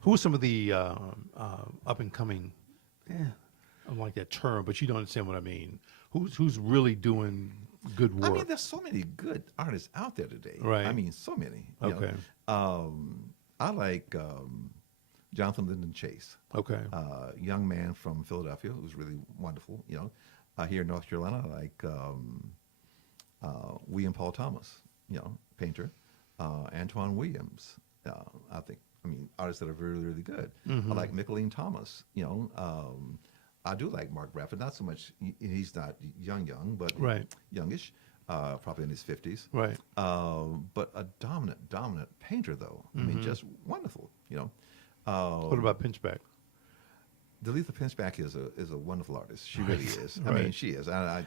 Who are some of the up and coming? I don't like that term, but you don't understand what I mean. Who's really doing good work? I mean, there's so many good artists out there today. Right. I mean, so many. Okay. I like Jonathan Lyndon Chase, Okay. young man from Philadelphia who was really wonderful. Here in North Carolina, like William Paul Thomas, painter, Antoine Williams. Artists that are very, really good. I like Mickaleen Thomas. I do like Mark Bradford. Not so much. He's not young, but Right. youngish, probably in his 50s. Right. But a dominant painter, though. Just wonderful. What about Pinchback? Delitha Pinchback is a wonderful artist. She really is. Right. She is. And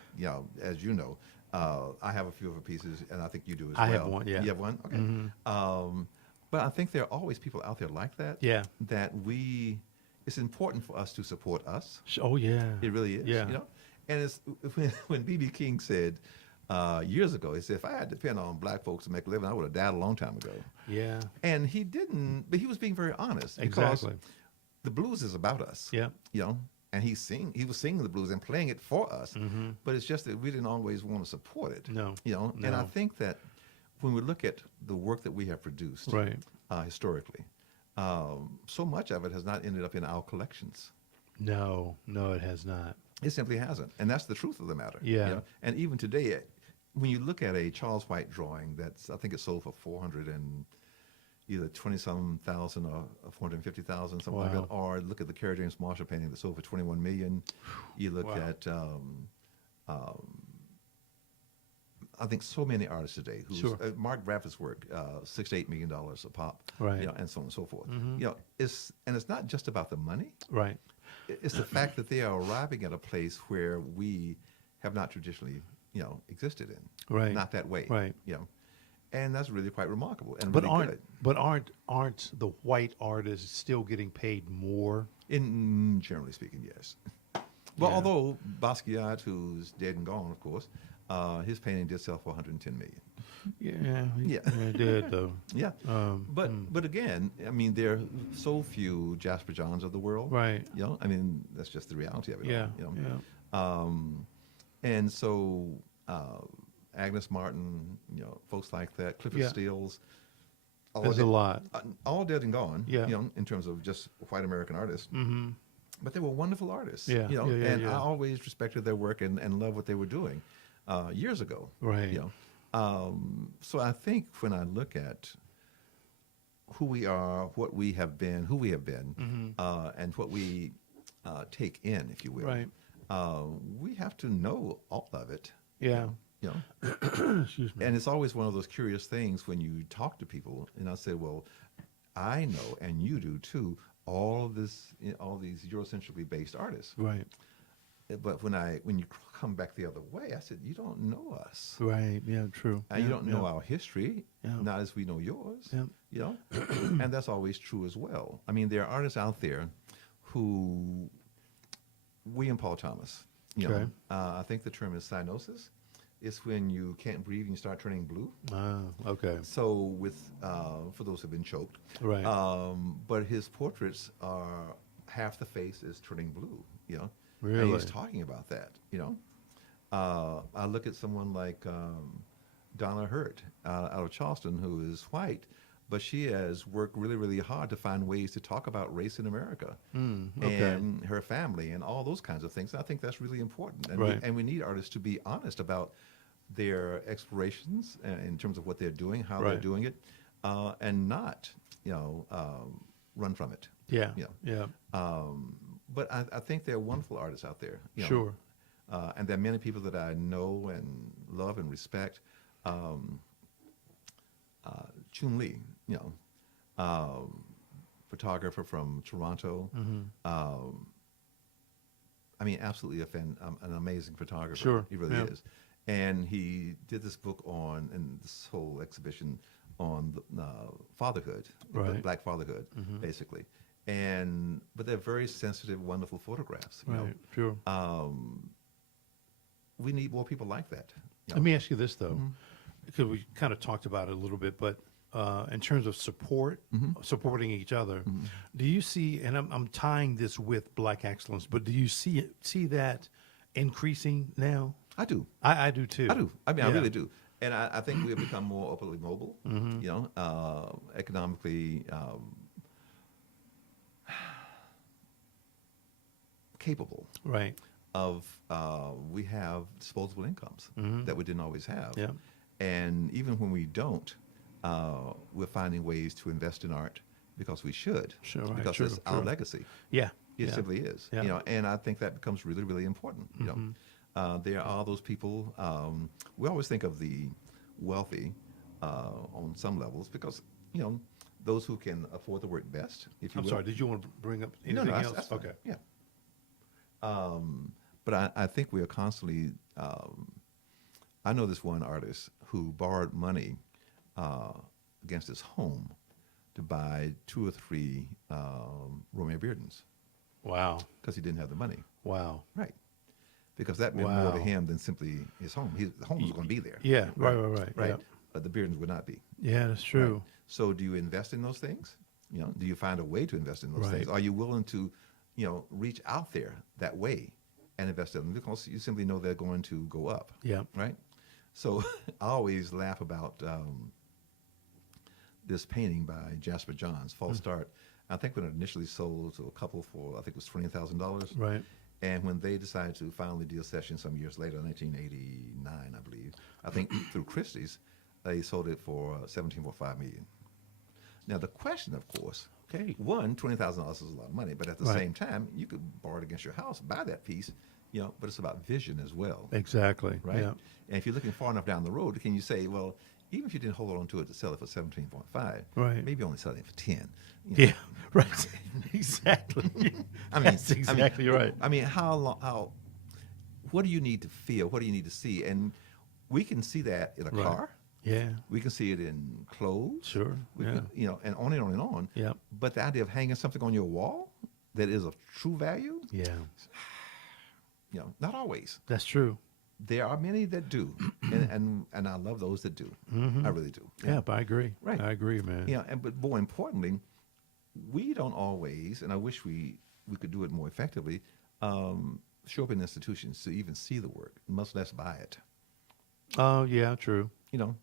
as you know, I have a few of her pieces, and I think you do as I well. have one, yeah. You have one? Okay. But I think there are always people out there like that. Yeah. That it's important for us to support us. Oh, yeah. It really is. Yeah. And it's when B.B. King said years ago, he said, if I had to depend on black folks to make a living, I would have died a long time ago. Yeah. And he didn't, but he was being very honest. Exactly. Because the blues is about us. Yeah. And he was singing the blues and playing it for us. But it's just that we didn't always want to support it. No. And I think that when we look at the work that we have produced Right. Historically, so much of it has not ended up in our collections. No, it has not. It simply hasn't. And that's the truth of the matter. Yeah. And even today, when you look at a Charles White drawing I think it sold for 400 and either 20-some thousand or 450,000, something like that. Or look at the Kerry James Marshall painting that sold for 21 million. You look at, I think so many artists today who's Mark Bradford's work, $6 to $8 million a pop, Right. And so on and so forth. It's not just about the money. Right. It's the fact that they are arriving at a place where we have not traditionally, existed in. Right. Not that way. Right. And that's really quite remarkable and But really good. aren't the white artists still getting paid more? In generally speaking, yes. Well, Yeah. although Basquiat, who's dead and gone, of course, his painting did sell for 110 million. Yeah. It did though. Yeah. But again, there are so few Jasper Johns of the world. Right. That's just the reality of it. Yeah. All, and so Agnes Martin, folks like that, Clifford Yeah. Steele's. There's a lot. All dead and gone. Yeah. In terms of just white American artists. Mm-hmm. But they were wonderful artists. Yeah. And I always respected their work and loved what they were doing years ago. Right. So I think when I look at who we are, what we have been, who we have been, and what we take in, if you will, Right. We have to know all of it. Yeah. Excuse me. And it's always one of those curious things when you talk to people, and I say, well, I know, and you do too, all these Eurocentrically based artists. Right. But when you come back the other way, I said, you don't know us. Right. Yeah. True. And you don't know our history, Yeah. not as we know yours. Yeah. And that's always true as well. there are artists out there who, William Paul Thomas, Okay. I think the term is cyanosis. It's when you can't breathe and you start turning blue. Okay. So for those who've been choked. Right. But his portraits are, half the face is turning blue, Really? And he's talking about that, I look at someone like Donna Hurt out of Charleston, who is white, but she has worked really, really hard to find ways to talk about race in America and her family and all those kinds of things. I think that's really important. And we need artists to be honest about their explorations in terms of what they're doing, how they're doing it, and not, run from it. Yeah. But I think there are wonderful artists out there. Sure. And there are many people that I know and love and respect. Chun Lee, photographer from Toronto. Absolutely an amazing photographer. Sure. He really is. And he did this book and this whole exhibition on fatherhood, Right. black fatherhood, basically. But they're very sensitive, wonderful photographs. Right. Sure. We need more people like that. Let me ask you this though, because we kind of talked about it a little bit, but in terms of supporting each other, do you see? And I'm tying this with Black excellence, but do you see that increasing now? I do. I do too. I do. I really do. And I think we have become more upwardly mobile, economically capable Right. of, we have disposable incomes that we didn't always have. Yeah. And even when we don't, we're finding ways to invest in art because we should. Sure, right, Because true, it's our true. legacy. Yeah. It yeah. simply is. Yeah. You know, and I think that becomes really, really important. You know, there are those people. We always think of the wealthy on some levels because you know those who can afford the work best. If you I'm will. sorry. Did you want to bring up No, anything no, else? that's fine. Okay. Yeah. But I think we are constantly. I know this one artist who borrowed money against his home to buy 2 or 3 Romeo Beardens Wow. because he didn't have the money. Wow. Right. Because that meant more to Wow. him than simply his home. The home was going to be there. Yeah. Right. Right. Yeah. But the Beardens would not be. Yeah, that's true. Right. So do you invest in those things? You know, do you find a way to invest in those Right. things? Are you willing to, you know, reach out there that way and invest in them because you simply know they're going to go up. Yeah. Right. So I always laugh about this painting by Jasper Johns, False Start. I think when it initially sold to a couple for, I think it was $20,000. Right. And when they decided to finally do a session some years later, 1989, I believe, I think through Christie's, they sold it for $17.5 million. Now the question, of course, Okay. one, $20,000 is a lot of money, but at the Right. same time, you could borrow it against your house, buy that piece, you know. But it's about vision as well, Exactly. right? Yeah. And if you're looking far enough down the road, can you say, well, even if you didn't hold on to it to sell it for 17.5, Right. maybe only selling it for 10. You know? Yeah. Right. Exactly. I mean, That's exactly right. I mean, how long? How? What do you need to feel? What do you need to see? And we can see that in a Right. car. Yeah. We can see it in clothes. Sure. We Yeah. can, you know, and on and on and on. Yeah. But the idea of hanging something on your wall that is of true value, Yeah. you know, not always. That's true. There are many that do, and I love those that do. I really do. Yeah, but I agree. Right. I agree, man. You know, and but more importantly, we don't always, and I wish we could do it more effectively, show up in institutions to even see the work, much less buy it. Oh, yeah, true. You know.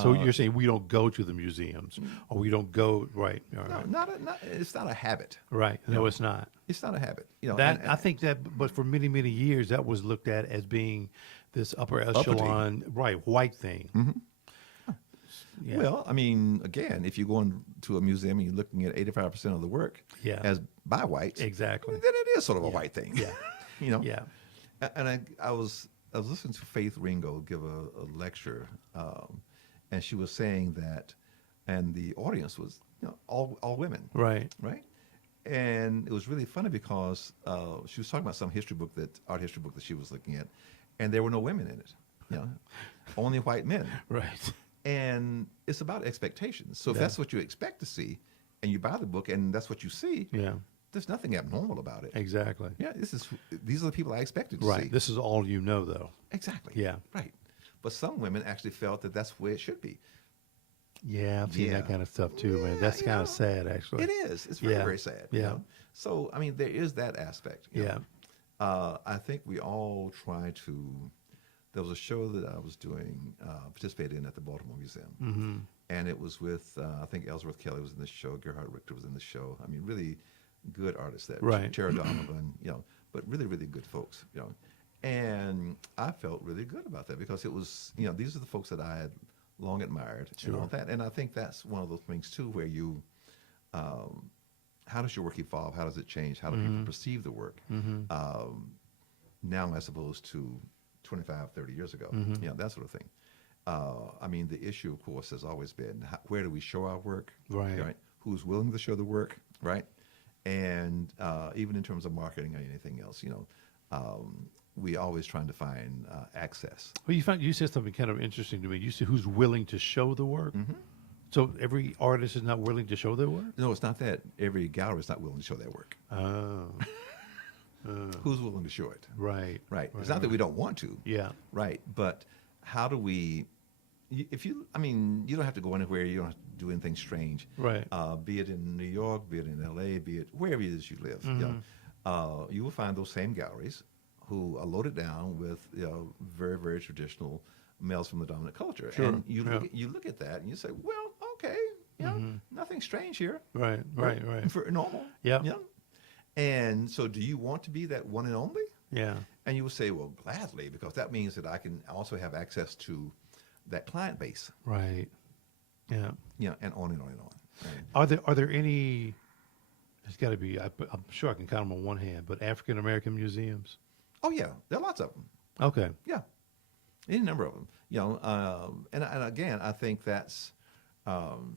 So you're saying we don't go to the museums, or we don't go right? All No, right. it's not a habit. Right. No, it's not. It's not a habit. You know, That and- I think that, but for many, many years, that was looked at as being this upper echelon, right, white thing. Yeah. Well, I mean, again, if you're going to a museum and you're looking at 85% of the work Yeah. as by whites, Exactly. then it is sort of a white thing. Yeah. You know. Yeah. And I was listening to Faith Ringo give a lecture, and she was saying that, and the audience was, you know, all women, Right. right? And it was really funny because she was talking about some art history book that she was looking at, and there were no women in it, you know, only white men. Right. And it's about expectations. So if Yeah. that's what you expect to see, and you buy the book, and that's what you see, Yeah. there's nothing abnormal about it. Exactly. Yeah, these are the people I expected to see. Right. This is all you know, though. Exactly. Yeah. Right. But some women actually felt that that's where it should be. Yeah, I've seen that Yeah. kind of stuff too, man. Yeah, That's you kind know, of sad, actually. It is. It's very, Yeah. very sad. Yeah. You know? So, I mean, there is that aspect. You Yeah. know? I think we all try to. There was a show that I was doing, participated in at the Baltimore Museum. And it was with, I think Ellsworth Kelly was in the show, Gerhard Richter was in the show. I mean, really good artists that Right. Tara Donovan, you know, but really, really good folks, you know. And I felt really good about that because it was, you know, these are the folks that I had long admired and all Sure. that. And I think that's one of those things too, where you, how does your work evolve? How does it change? How do people perceive the work? Now as opposed to 25, 30 years ago, you know, that sort of thing. I mean, the issue, of course, has always been where do we show our work? Right. Who's willing to show the work, right? And even in terms of marketing or anything else, you know, we always trying to find access. Well, you said something kind of interesting to me. You said who's willing to show the work. So every artist is not willing to show their work. No, it's not that every gallery is not willing to show their work. Oh, Who's willing to show it? right. Right. It's not that we don't want to. Yeah. Right. But how do we? I mean, you don't have to go anywhere. You don't have to do anything strange. Right. Be it in New York, be it in L.A., be it wherever it is you live. You know, you will find those same galleries who are loaded down with, you know, very, very traditional males from the dominant culture. Sure. And you Yeah. you look at that and you say, well, okay, you know, nothing strange here. Right. For normal. Yeah. You know? And so do you want to be that one and only? Yeah. And you will say, well, gladly, because that means that I can also have access to that client base, Right. Yeah. and on and on and on. Right? Are there any? There's got to be. I'm sure I can count them on one hand, but African American museums. Oh, yeah, there are lots of them. Okay. Yeah, any number of them. And again, I think that's, and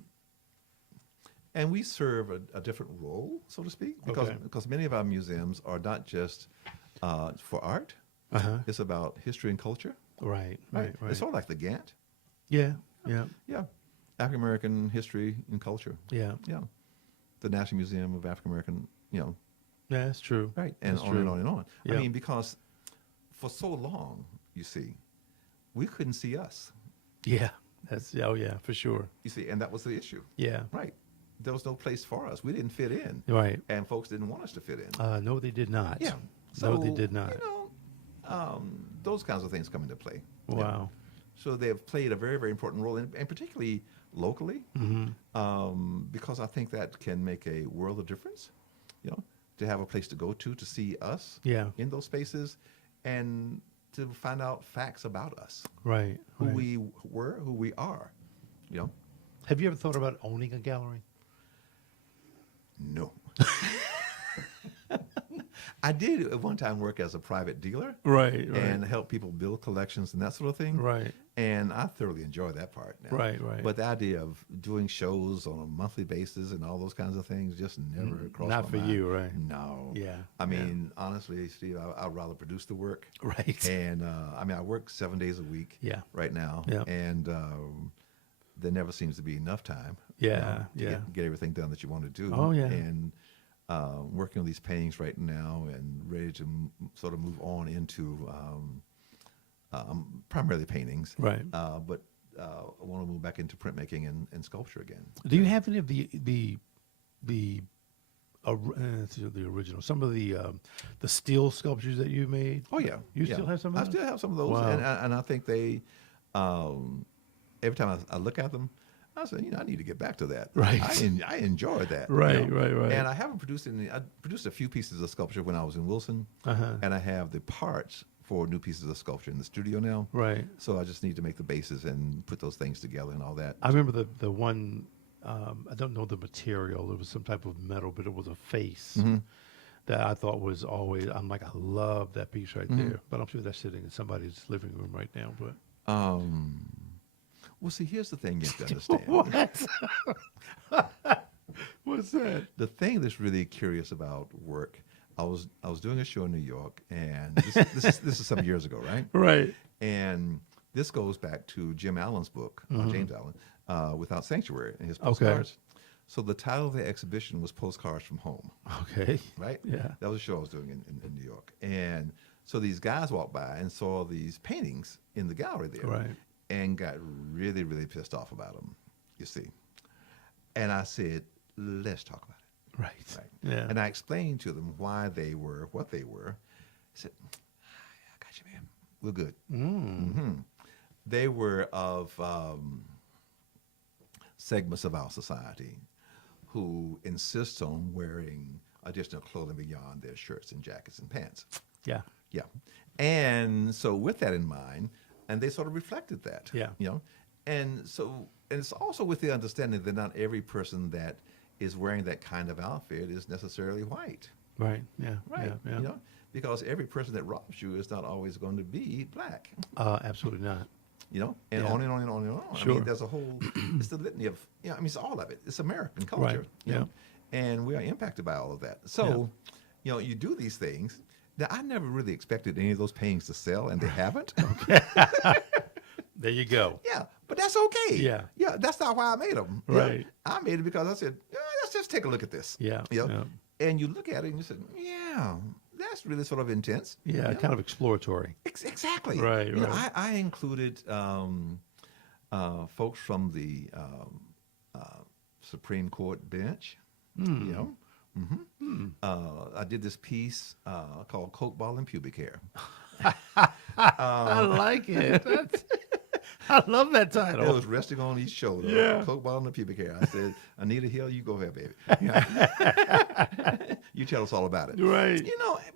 we serve a different role, so to speak, because Okay. because many of our museums are not just for art. Uh-huh. It's about history and culture. Right. Right. Right. It's sort of like the Gantt. Yeah. Yeah. Yeah, African American history and culture. Yeah. Yeah, the National Museum of African American. Yeah. That's true. Right, and That's on true. and on and on. Yeah. I mean, because for so long, you see, we couldn't see us. Yeah. That's. Oh yeah, for sure. You see, and that was the issue. Yeah. Right. There was no place for us. We didn't fit in. Right. And folks didn't want us to fit in. No, they did not. Yeah. No, they did not. Those kinds of things come into play. Yeah. Wow. So they have played a very, very important role, and particularly locally, because I think that can make a world of difference, to have a place to go to see us Yeah. in those spaces and to find out facts about us, Right. who Right. we were, who we are, Have you ever thought about owning a gallery? No. I did at one time work as a private dealer Right. and help people build collections and that sort of thing. Right. And I thoroughly enjoy that part now. Right. Right. But the idea of doing shows on a monthly basis and all those kinds of things just never crossed my not for mind. you, right? No. Yeah. I mean, honestly, Steve, I'd rather produce the work. Right. And I work 7 days a week Yeah. right now. Yeah. And there never seems to be enough time. Yeah, to yeah. get everything done that you want to do. Oh, yeah. And working on these paintings right now and ready to sort of move on into primarily paintings. Right. But I want to move back into printmaking and sculpture again. Do you have any of the original, some of the steel sculptures that you made? Oh, yeah. You yeah. still have some of I those? still have some of those. Wow. And I think they, every time I look at them, I say, I need to get back to that. Right. I enjoy that. Right, right. And I haven't produced any. I produced a few pieces of sculpture when I was in Wilson, and I have the parts for new pieces of sculpture in the studio now. Right. So I just need to make the bases and put those things together and all that. I remember the one, I don't know the material. It was some type of metal, but it was a face that I thought was always, I'm like, I love that piece right there. But I'm sure that's sitting in somebody's living room right now. But Well, see, here's the thing you have to understand. What? What's that? The thing that's really curious about work, I was doing a show in New York, and this is some years ago, right? Right. And this goes back to Jim Allen's book, James Allen, Without Sanctuary, and his postcards. So the title of the exhibition was Postcards from Home, Okay. right? Yeah. That was a show I was doing in New York. And so these guys walked by and saw these paintings in the gallery there. Right. And got really, really pissed off about them, you see. And I said, let's talk about it. Right. Right. Yeah. And I explained to them why they were what they were. I said, I got you, man. We're good. They were of segments of our society who insist on wearing additional clothing beyond their shirts and jackets and pants. Yeah. Yeah. And so with that in mind, and they sort of reflected that. Yeah. And so, and it's also with the understanding that not every person that is wearing that kind of outfit is necessarily white. Right. Yeah. Right. Yeah. Because every person that robs you is not always going to be black. Absolutely not. And Yeah. on and on and on and on. Sure. I mean, there's a whole, it's the litany of, it's all of it. It's American culture. Right. you know, And we are impacted by all of that. So, you do these things. Now, I never really expected any of those paintings to sell, and they haven't. There you go. Yeah, but that's okay. Yeah. Yeah, that's not why I made them. Right. I made it because I said, let's just take a look at this. Yeah. And you look at it and you say, yeah, that's really sort of intense. Yeah. Kind of exploratory. Exactly. Right. I included folks from the Supreme Court bench. I did this piece called Coke Ball and Pubic Hair. I like it. I love that It title. was resting on each shoulder. Yeah. Coke bottle and the pubic hair. I said, Anita Hill, you go ahead, baby. Yeah. You tell us all about it. Right.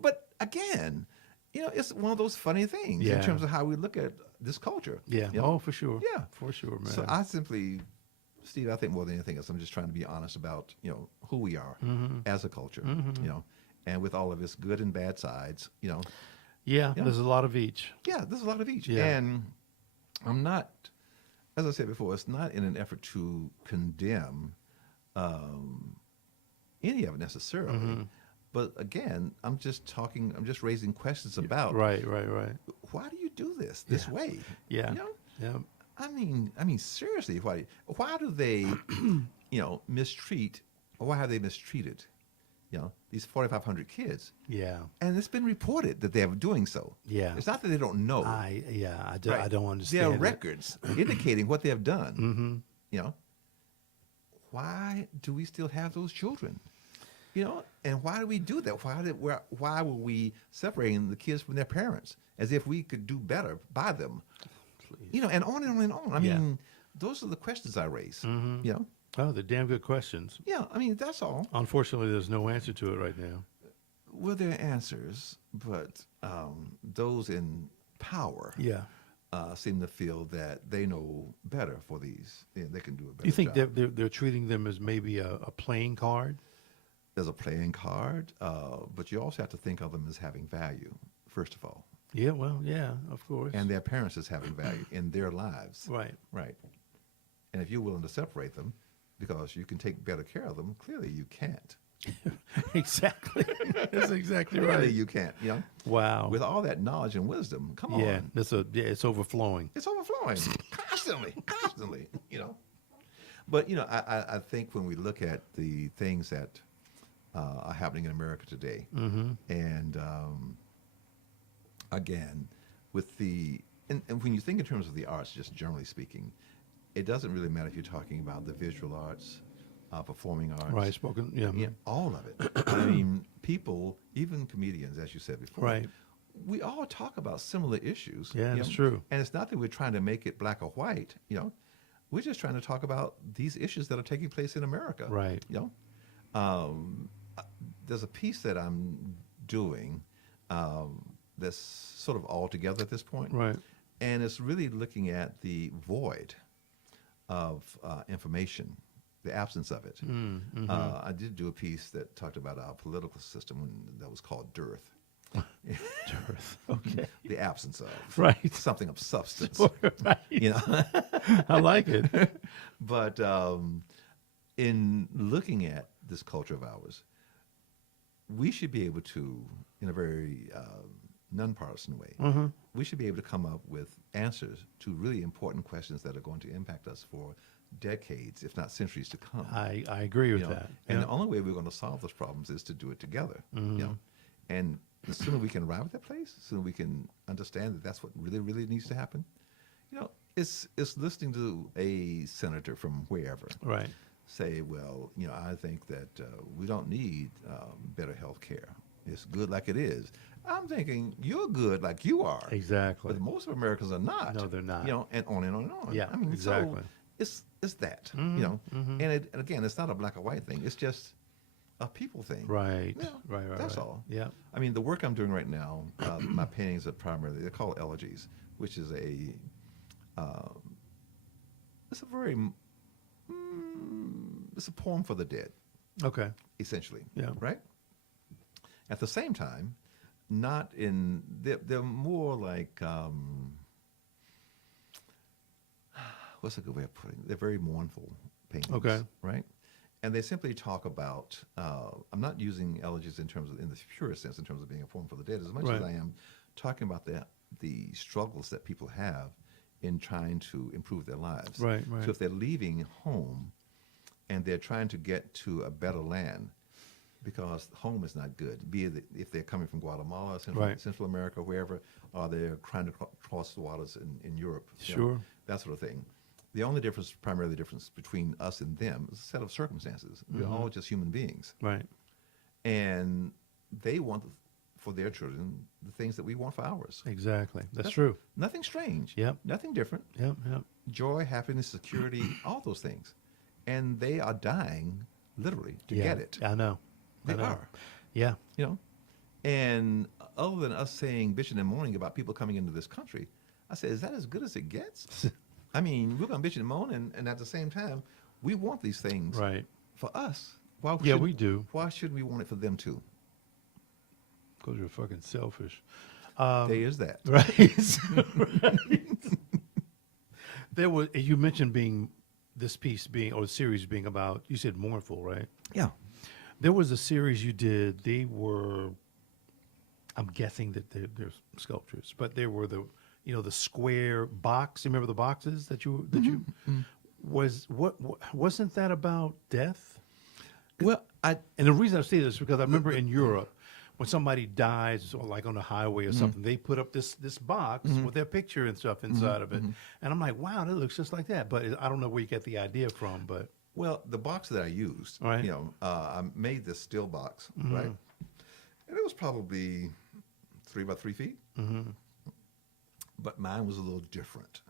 But again, it's one of those funny things in Yeah. terms of how we look at this culture. Yeah. you know? Oh, for sure. Yeah. For sure, man. So Steve, I think more than anything else, I'm just trying to be honest about, who we are as a culture, and with all of its good and bad sides, yeah, Yeah. there's a lot of each. yeah, there's a lot of each. Yeah. And I'm not, as I said before, it's not in an effort to condemn any of it necessarily. But again, I'm just raising questions about Right. why do you do this way? Yeah. Yeah. I mean, seriously, why do they, mistreat, or why have they mistreated, these 4,500 kids? Yeah. And it's been reported that they're doing so. Yeah. It's not that they don't know. I Right. don't understand. There are it. records indicating what they have done. Why do we still have those children? And why do we do that? Why were we separating the kids from their parents as if we could do better by them? Please. And on and on and on. I Yeah. mean, those are the questions I raise. Oh, they're damn good questions. Yeah, I mean, that's all. Unfortunately, there's no answer to it right now. Well, there are answers, but those in power Yeah. seem to feel that they know better for these. They can do a better You think job. they're treating them as maybe a playing card? There's a playing card, but you also have to think of them as having value, first of all. Yeah, well, yeah, of course. And their parents as having value in their lives. Right. Right. And if you're willing to separate them because you can take better care of them, clearly you can't. Exactly. That's exactly Clearly right. you can't, Wow. With all that knowledge and wisdom, come on. Yeah, it's overflowing. It's overflowing constantly. But I think when we look at the things that are happening in America today, and again, with and when you think in terms of the arts, just generally speaking, it doesn't really matter if you're talking about the visual arts, performing arts, Right, spoken. Yeah. yeah, all of it. I mean, people, even comedians, as you said before, Right. we all talk about similar issues. Yeah, that's true. And it's not that we're trying to make it black or white. We're just trying to talk about these issues that are taking place in America. Right. There's a piece that I'm doing that's sort of all together at this point. Right. And it's really looking at the void of information, the absence of it. I did do a piece that talked about our political system that was called dearth. Dearth. Okay. The absence of Right. something of substance. Right. I like it. But in looking at this culture of ours, we should be able to, in a very nonpartisan way, we should be able to come up with answers to really important questions that are going to impact us for decades, if not centuries to come. I agree with that. And Yeah. the only way we're going to solve those problems is to do it together. And the sooner we can arrive at that place, the sooner we can understand that that's what really, really needs to happen. It's listening to a senator from wherever Right. say, well, I think that we don't need better health care. It's good like it is. I'm thinking, you're good like you are. Exactly. But most of Americans are not. No, they're not. And on and on and on. Yeah, I mean, exactly. So it's that, And again, it's not a black or white thing. It's just a people thing. Right. Yeah, Right. that's right. all. Yeah. I mean, the work I'm doing right now, my paintings are primarily, they're called elegies, which is it's a very, it's a poem for the dead, Okay. essentially. Yeah. Right? At the same time, they're more like, what's a good way of putting it? They're very mournful paintings. Okay. Right? And they simply talk about, I'm not using elegies in the purest sense, in terms of being a poem for the dead, as much Right. as I am talking about the struggles that people have in trying to improve their lives. Right. So if they're leaving home and they're trying to get to a better land, because home is not good, be it if they're coming from Guatemala, Central America, wherever, or they're trying to cross the waters in Europe. Sure. That sort of thing. The only difference, primarily the difference between us and them, is a set of circumstances. We're all just human beings. Right. And they want for their children the things that we want for ours. Exactly. That's true. Nothing strange. Yep. Nothing different. Yep. Yep. Joy, happiness, security, all those things. And they are dying literally to Yeah. get it. I know. They I know. are. Yeah. You know? And other than us saying bitching and moaning about people coming into this country, I said, is that as good as it gets? I mean, we're going to bitch and moan, and at the same time, we want these things Right. for us. Why Yeah, we do. Why shouldn't we want it for them too? Because you're fucking selfish. There is that. Right. Right. There was, you mentioned this piece being, or the series being about, you said mournful, right? Yeah. There was a series you did. They were, I'm guessing that they're sculptures, but they were the square box. You remember the boxes that you wasn't that about death? Well, And the reason I say this is because I remember in Europe, when somebody dies, or like on a highway or something, they put up this box with their picture and stuff inside of it, and I'm like, wow, that looks just like that. But I don't know where you get the idea from, but. well, the box that I used, Right. I made this steel box, right? And it was probably 3 by 3 feet. But mine was a little different.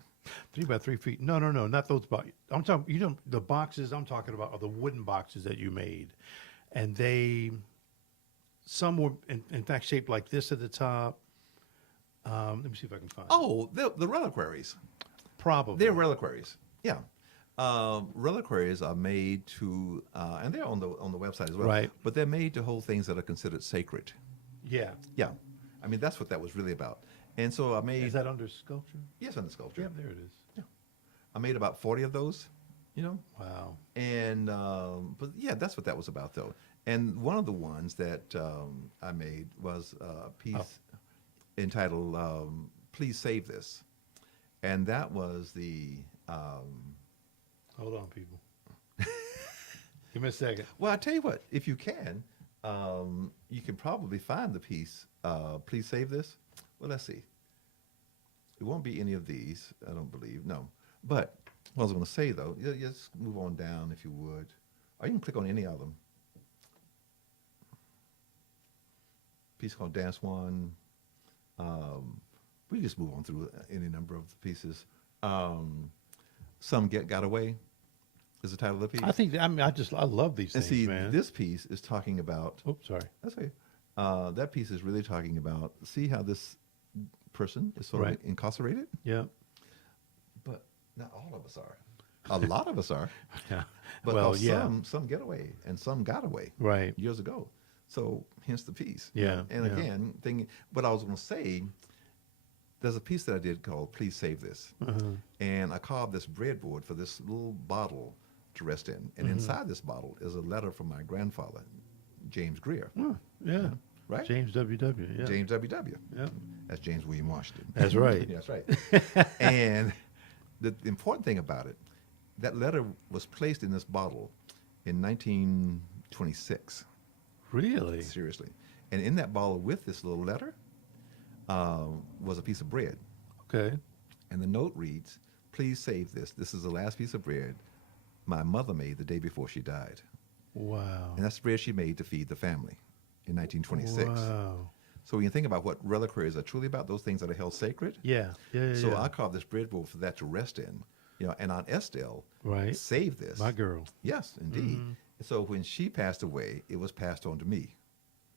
3 by 3 feet. No, not those boxes. I'm talking. The boxes I'm talking about are the wooden boxes that you made, and some were in fact shaped like this at the top. Let me see if I can find. Oh, the reliquaries. Probably. They're reliquaries. Yeah. Reliquaries are made to, and they're on the website as well. Right. But they're made to hold things that are considered sacred. Yeah. Yeah. I mean, that's what that was really about. And so I made. Is that under sculpture? Yes, under sculpture. Yeah, there it is. Yeah. I made about 40 of those, Wow. And, but yeah, that's what that was about, though. And one of the ones that I made was a piece entitled Please Save This. And that was the. Hold on, people. Give me a second. Well, I tell you what, if you can probably find the piece, Please Save This. Well, let's see. It won't be any of these, I don't believe. No. But what I was going to say, though, just move on down if you would. Or you can click on any of them. Piece called Dance One. We just move on through any number of the pieces. Some Got Away is the title of the piece. I think. I love these And things, see, man. this piece is talking about. Oops, sorry. That's okay. That piece is really talking about. See how this person is sort Right. of incarcerated, Yeah. but not all of us are. A lot of us are. Yeah. But Well, yeah. some get away and some got away Right. years ago. So hence the piece. Yeah, And yeah. again, but I was going to say, there's a piece that I did called Please Save This. And I carved this breadboard for this little bottle to rest in. And inside this bottle is a letter from my grandfather, James Greer. Oh, yeah. Right? James W.W. Yeah. James W.W. Yeah. That's James William Washington. That's right. Yeah, that's right. And the important thing about it, that letter was placed in this bottle in 1926. Really? Seriously. And in that bottle with this little letter was a piece of bread. Okay. And the note reads, please save this. This is the last piece of bread my mother made the day before she died. Wow. And that's the bread she made to feed the family in 1926. Wow. So when you think about what reliquaries are truly about, those things that are held sacred. Yeah. Yeah. So yeah. I carved this breadboard for that to rest in. And Aunt Estelle Right. saved this. My girl. Yes, indeed. So when she passed away, it was passed on to me.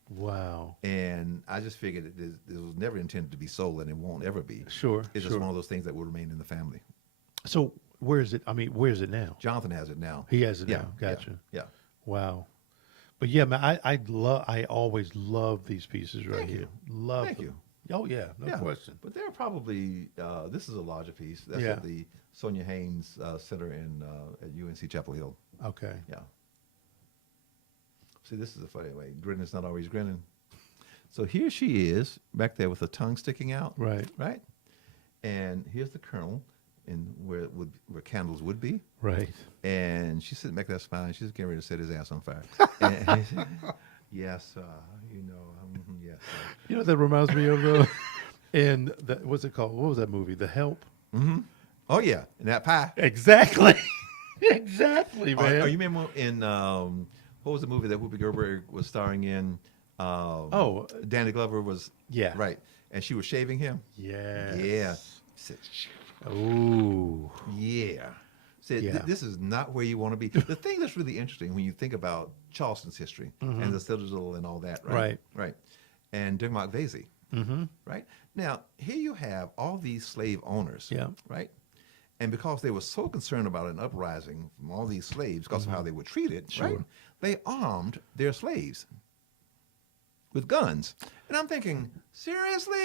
Wow. And I just figured it was never intended to be sold, and it won't ever be. Sure. It's sure. just one of those things that will remain in the family. So where is it? I mean, where is it now? Jonathan has it now. He has it Yeah, now. Gotcha. Yeah. Wow. But yeah, man, I always love these pieces right Thank you. here. Love Thank them. you. Oh yeah, no question. But they're probably, this is a larger piece. That's Yeah. at the Sonia Haynes Center at UNC Chapel Hill. Okay. Yeah. See, this is a funny way. Grinning's not always grinning. So here she is back there with her tongue sticking out. Right. Right? And here's the colonel in where candles would be. Right. And she's sitting back there smiling. She's getting ready to set his ass on fire. And he said, yes, yes. You know what that reminds me of though? And what's it called? What was that movie? The Help. Oh, yeah. And that pie. Exactly. Exactly, Oh, man. you remember in, what was the movie that Whoopi Goldberg was starring in? Oh, Danny Glover was yeah. right, and she was shaving him. Yes. Yeah. Said, Ooh. yeah. Said, Yeah. this is not where you want to be. The thing that's really interesting when you think about Charleston's history and the Citadel and all that, right? Right. Right. And Denmark Vesey, right? Now, here you have all these slave owners, Yeah. right? And because they were so concerned about an uprising from all these slaves because of how they were treated, right? Sure. They armed their slaves with guns. And I'm thinking, seriously?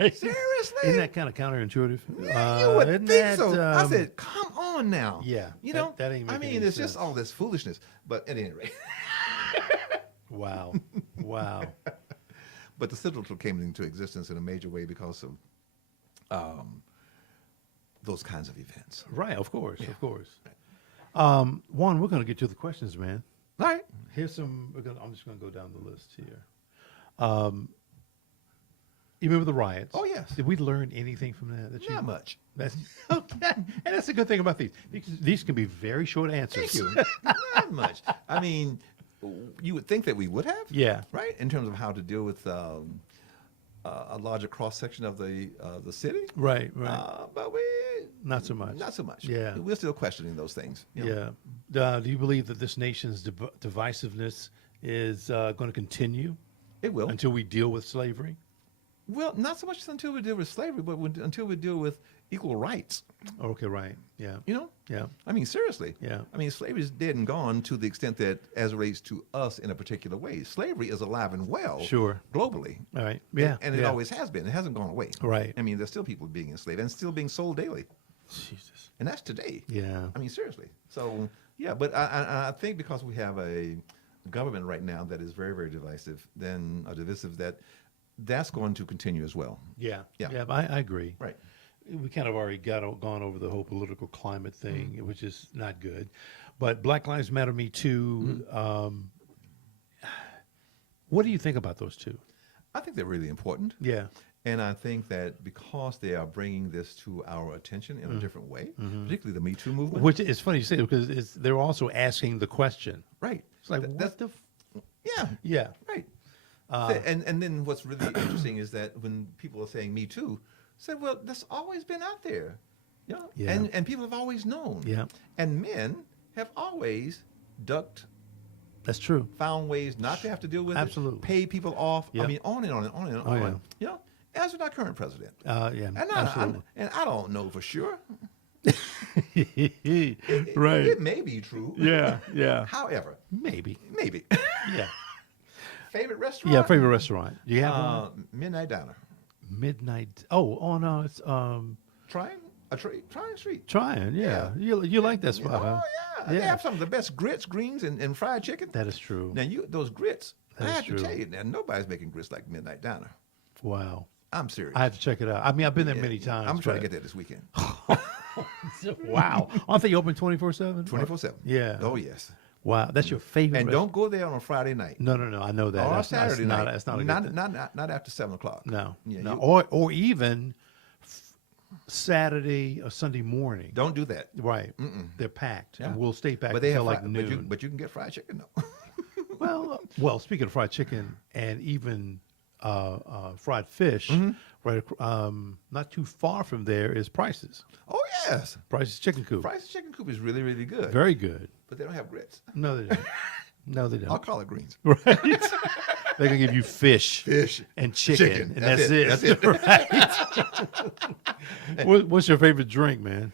Right. Seriously? Isn't that kind of counterintuitive? Man, you would Isn't think that, so. I said, come on now. yeah, You that- know, that ain't I making mean, any it's just sense. all this foolishness. But at any rate, Wow. Wow. but the Citadel came into existence in a major way because of those kinds of events. Right, of course, of course. Juan, we're going to get to the questions, man. All right. Here's some. I'm just going to go down the list here. You remember the riots? Oh, yes. Did we learn anything from that? That Not much. That's okay, and that's a good thing about these. These can be very short answers. Thank you. Not much. I mean, you would think that we would have. Yeah. Right? In terms of how to deal with a larger cross section of the city. Right, right. But we Not so much. Not so much. Yeah. We're still questioning those things. You know? Yeah. Do you believe that this nation's divisiveness is going to continue It will. until we deal with slavery? Well, not so much until we deal with slavery, but until we deal with equal rights. Okay, right. Yeah. You know? Yeah. I mean, seriously. Yeah. I mean, slavery is dead and gone to the extent that as it relates to us in a particular way. Slavery is alive and well. Sure. Globally. All right. Yeah. And it yeah. always has been. It hasn't gone away. Right. I mean, there's still people being enslaved and still being sold daily. Jesus. And that's today. Yeah. I mean, seriously. So, yeah, but I think because we have a government right now that is very, very divisive, that's going to continue as well. Yeah. Yeah. Yeah. I agree. Right. We kind of already gone over the whole political climate thing, which is not good. But Black Lives Matter, Me Too. What do you think about those two? I think they're really important. Yeah. And I think that because they are bringing this to our attention in a different way, particularly the Me Too movement. Which is funny you say it because they're also asking the question. Right. It's like, That's what the? Yeah. Yeah. Right. And then what's really interesting is that when people are saying Me Too, say, well, that's always been out there. You know? Yeah. And people have always known. Yeah. And men have always ducked, That's true. found ways not to have to deal with Absolutely. it, pay people off. Yeah. I mean, on and on and on and on. Oh, yeah. You know, as with our current president. Yeah. And Absolutely. I don't know for sure. Right. It may be true. Yeah. Yeah. However, Maybe. maybe. Yeah. Favorite restaurant? Yeah. Favorite restaurant. Do you have one? Midnight Diner. Midnight. Oh no. It's Trying Street. Trying. Yeah. You like that spot? Oh Huh? yeah. They have some of the best grits, greens, and fried chicken. That is true. Now those grits. That I is have true. to tell you, now nobody's making grits like Midnight Diner. Wow. I'm serious. I have to check it out. I mean, I've been there Yeah, many times. I'm trying to but- get there this weekend. Wow. Aren't they open 24/7? 24/7. Yeah. Oh yes. Wow. That's your favorite. And don't go there on a Friday night. No. I know that. Or a That's not- Saturday night. That's not a good thing. not after 7:00. No. Yeah, No. you- Or even Saturday or Sunday morning. Don't do that. Right. They're packed. Yeah. And we'll stay packed But they until have like fried, noon. but you can get fried chicken though. Well, speaking of fried chicken and even fried fish, right, not too far from there is Price's. Oh yes. Price's Chicken Coop. Price's Chicken Coop is really, really good. Very good. But they don't have grits. No, they don't. No, they I'll don't. call it greens. Right. They're gonna give you fish, Fish and chicken, and that's it. That's it. Right. What's your favorite drink, man?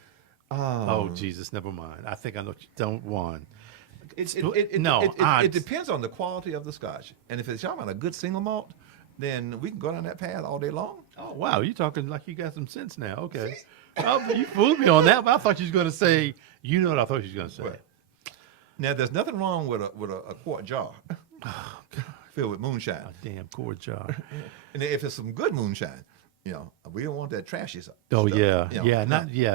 Oh Jesus, never mind. I think I know. Don't want. It depends on the quality of the scotch. And if it's talking about a good single malt, then we can go down that path all day long. Oh wow, you're talking like you got some sense now. Okay, you fooled me on that. But I thought you was gonna say. You know what I thought you was gonna say. Right. Now, there's nothing wrong with a quart jar filled with moonshine. A damn quart jar. And if it's some good moonshine, you know, we don't want that trashy stuff. Oh you yeah, know. yeah,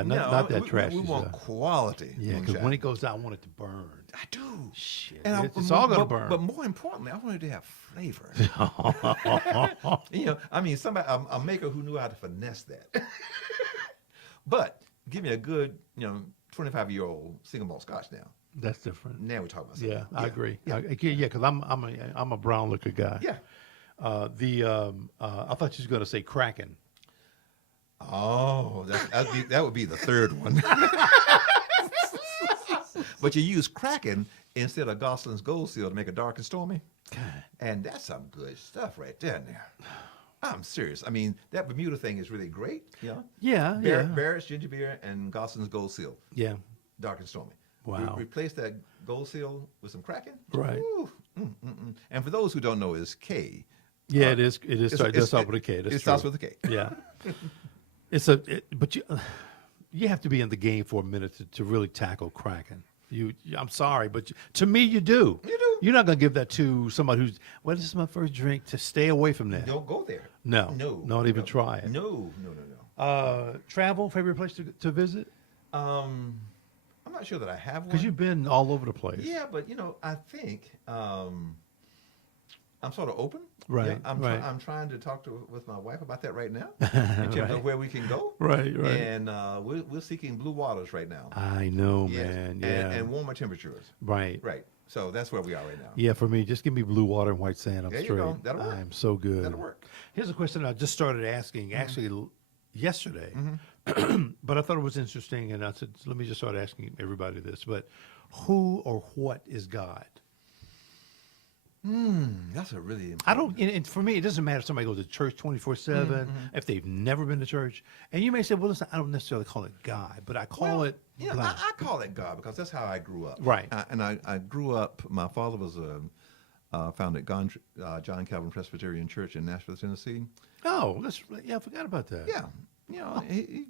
not that trashy We want stuff. quality. Yeah, because moonshine. when it goes out, I want it to burn. I do. Shit, And it's all gonna but, burn. But more importantly, I want it to have flavor. You know, I mean, a maker who knew how to finesse that. But give me a good, 25-year-old single malt scotch now. That's different. Now we're talking about something. Yeah, I agree. Yeah. Yeah, because I'm a brown liquor guy. Yeah. I thought you was gonna say Kraken. Oh, that would be the third one. But you use Kraken instead of Goslin's Gold Seal to make it dark and stormy. And that's some good stuff right there now. I'm serious. I mean, that Bermuda thing is really great. Yeah, Barrett's Ginger Beer and Goslin's Gold Seal, yeah. dark and stormy. Wow. Replace that Gold Seal with some Kraken. Right. Ooh, And for those who don't know, it's K. Yeah, it is. It is. It does start with a K. That's It starts true. with a K. Yeah. But you have to be in the game for a minute to really tackle Kraken. I'm sorry, but to me, you do. You do. You're not gonna give that to somebody who's, well, this is my first drink. To stay away from that. Don't go there. No. No. Not even try it. No. Travel, favorite place to visit? I'm not sure that I have one. Because you've been all over the place. Yeah, but I think I'm sort of open. Right, Yeah, I'm trying to talk with my wife about that right now in terms of where we can go. Right. And we're seeking blue waters right now. I know, Yes. man. Yeah. And warmer temperatures. Right. Right. So that's where we are right now. Yeah, for me, just give me blue water and white sand. I'm There you straight. go. That'll work. I'm so good. That'll work. Here's a question I just started asking actually yesterday, but I thought it was interesting, and I said, let me just start asking everybody this. But who or what is God? That's a really important. I don't, and for me, it doesn't matter if somebody goes to church 24/7, if they've never been to church. And you may say, well, listen, I don't necessarily call it God, but I call it blank. I call it God because that's how I grew up. Right. I grew up, my father was founded John Calvin Presbyterian Church in Nashville, Tennessee. Oh, I forgot about that. Yeah. He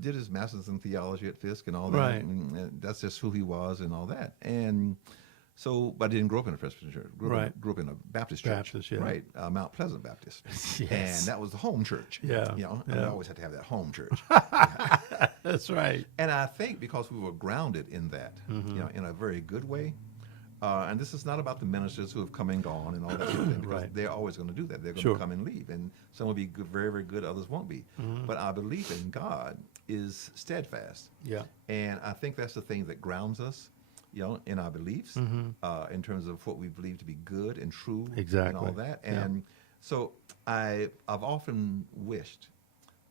did his master's in theology at Fisk and all that. Right. And that's just who he was and all that. And so, but I didn't grow up in a Presbyterian church. Grew up in a Baptist church. Baptist, yeah. Right. Mount Pleasant Baptist. Yes. And that was the home church. Yeah, And we yeah. always had to have that home church. That's right. And I think because we were grounded in that, in a very good way. And this is not about the ministers who have come and gone and all that sort of thing, because Right. they're always going to do that. They're going Sure. to come and leave, and some will be good, very, very good. Others won't be. But our belief in God is steadfast. Yeah. And I think that's the thing that grounds us, in our beliefs, in terms of what we believe to be good and true, and Exactly. all that. Yeah. And so I've often wished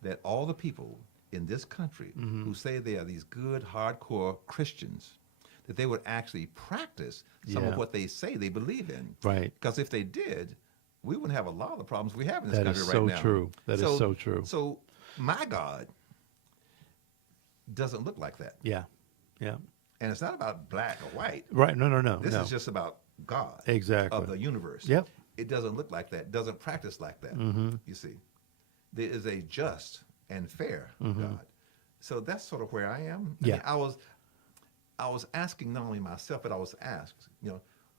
that all the people in this country who say they are these good, hardcore Christians, that they would actually practice some Yeah. of what they say they believe in. Right. Because if they did, we wouldn't have a lot of the problems we have in this That country is right so now. true. That is so true. So my God doesn't look like that. Yeah. Yeah. And it's not about black or white. Right. No. This is just about God. Exactly. Of the universe. Yep. It doesn't look like that. Doesn't practice like that. You see. There is a just and fair God. So that's sort of where I am. Yeah. I mean, I was asking not only myself, but I was asked,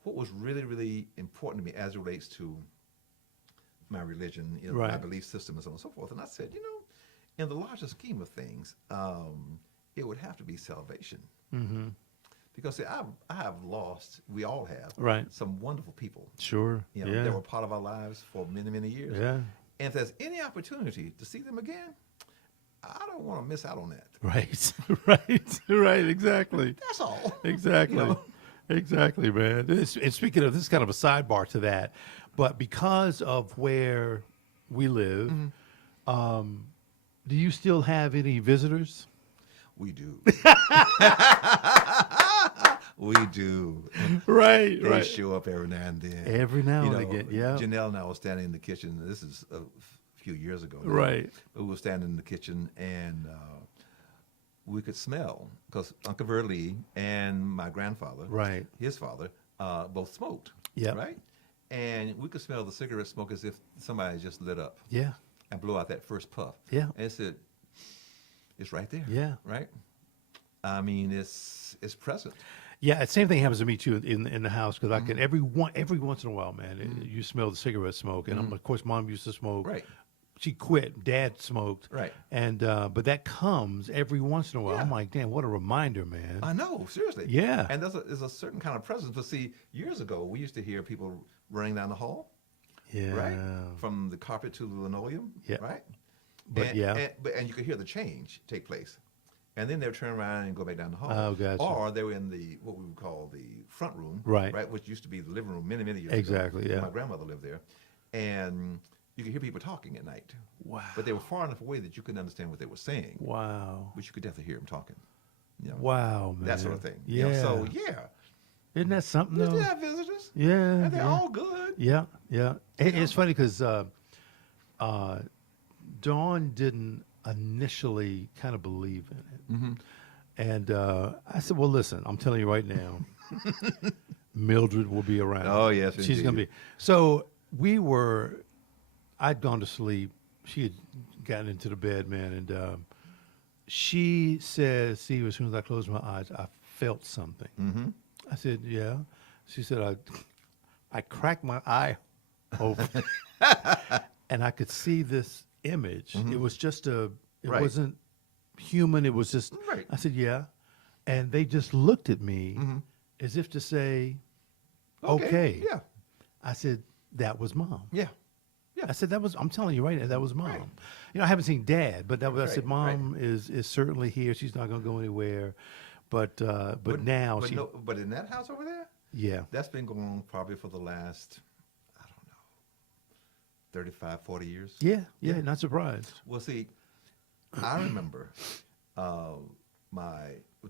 what was really, really important to me as it relates to my religion, my Right. belief system, and so on and so forth. And I said, in the larger scheme of things, it would have to be salvation. Because see, I have lost, we all have, Right. some wonderful people, Sure. Yeah. that were part of our lives for many, many years. Yeah. And if there's any opportunity to see them again, I don't want to miss out on that. Right. Right. Exactly. That's all. Exactly. Exactly, man. And speaking of, this is kind of a sidebar to that, but because of where we live, do you still have any visitors? We do. We do. Right. They show up every now and then. Every now and again, yeah. Janelle and I were standing in the kitchen. This is a few years ago now. Right. We were standing in the kitchen, and we could smell, because Uncle Verlee and my grandfather, Right. his father, both smoked. Yep. Right? And we could smell the cigarette smoke as if somebody just lit up Yeah. and blew out that first puff. Yeah. And it said, it's right there. Yeah. Right? I mean, it's present. Yeah, the same thing happens to me too in the house, because I can every once in a while, man, you smell the cigarette smoke, and of course, Mom used to smoke. Right. She quit. Dad smoked. Right. And but that comes every once in a while. Yeah. I'm like, damn, what a reminder, man. I know, seriously. Yeah. And there's a certain kind of presence. But see, years ago, we used to hear people running down the hall, Yeah. right? From the carpet to the linoleum, Yeah. right? But and, yeah. and you could hear the change take place. and then they would turn around and go back down the hall. Oh, gotcha. Or they were in the what we would call the front room, Right. which used to be the living room many years Exactly, ago. yeah. My grandmother lived there, and you could hear people talking at night. Wow. But they were far enough away that you couldn't understand what they were saying. Wow. But you could definitely hear them talking. You know, Wow, man. that sort of thing. Yeah. You know, so yeah, Isn't that something we though? did have visitors, Yeah. and they're yeah. all good. Yeah, yeah. It's funny because Dawn didn't initially kind of believe in it. Mm-hmm. And I said, well, listen, I'm telling you right now, Mildred will be around. Oh, yes, She's going to indeed. be. So I'd gone to sleep. She had gotten into the bed, man. And she said, Steve, as soon as I closed my eyes, I felt something. Mm-hmm. I said, yeah. She said, I cracked my eye open and I could see this image. It was just it Right. wasn't human. It was just, Right. I said, yeah. And they just looked at me as if to say, okay. Yeah. I said, that was mom. Yeah. I said, I'm telling you right now, that was mom. Right. You know, I haven't seen dad, but I said, Right, mom is certainly here. She's not going to go anywhere. But now but she, but in that house over there, yeah. that's been going on probably for the last, I don't know, 35, 40 years. Yeah, not surprised. Well, see, I remember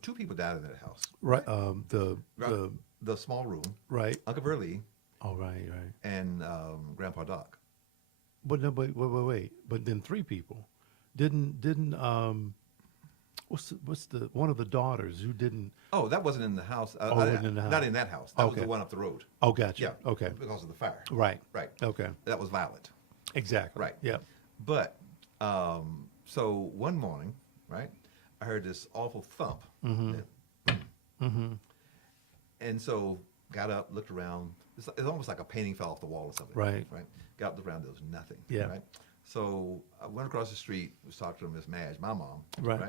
two people died in that house. Right, The small room, right. Uncle Burley Oh, right. and Grandpa Doc. But no, but wait. But then three people didn't what's the one of the daughters who didn't? Oh, that wasn't in the house. It wasn't in the house. Not in that house. That was Okay. the one up the road. Oh, gotcha. Yeah. Okay. Because of the fire. Right. Right. Okay. That was Violet. Exactly. Right. Yeah. But so one morning, right, I heard this awful thump. And so got up, looked around. It's almost like a painting fell off the wall or something. Right. Right. Got up, looked around. There was nothing. Yeah. Right. So I went across the street, was talking to Miss Madge, my mom. Right.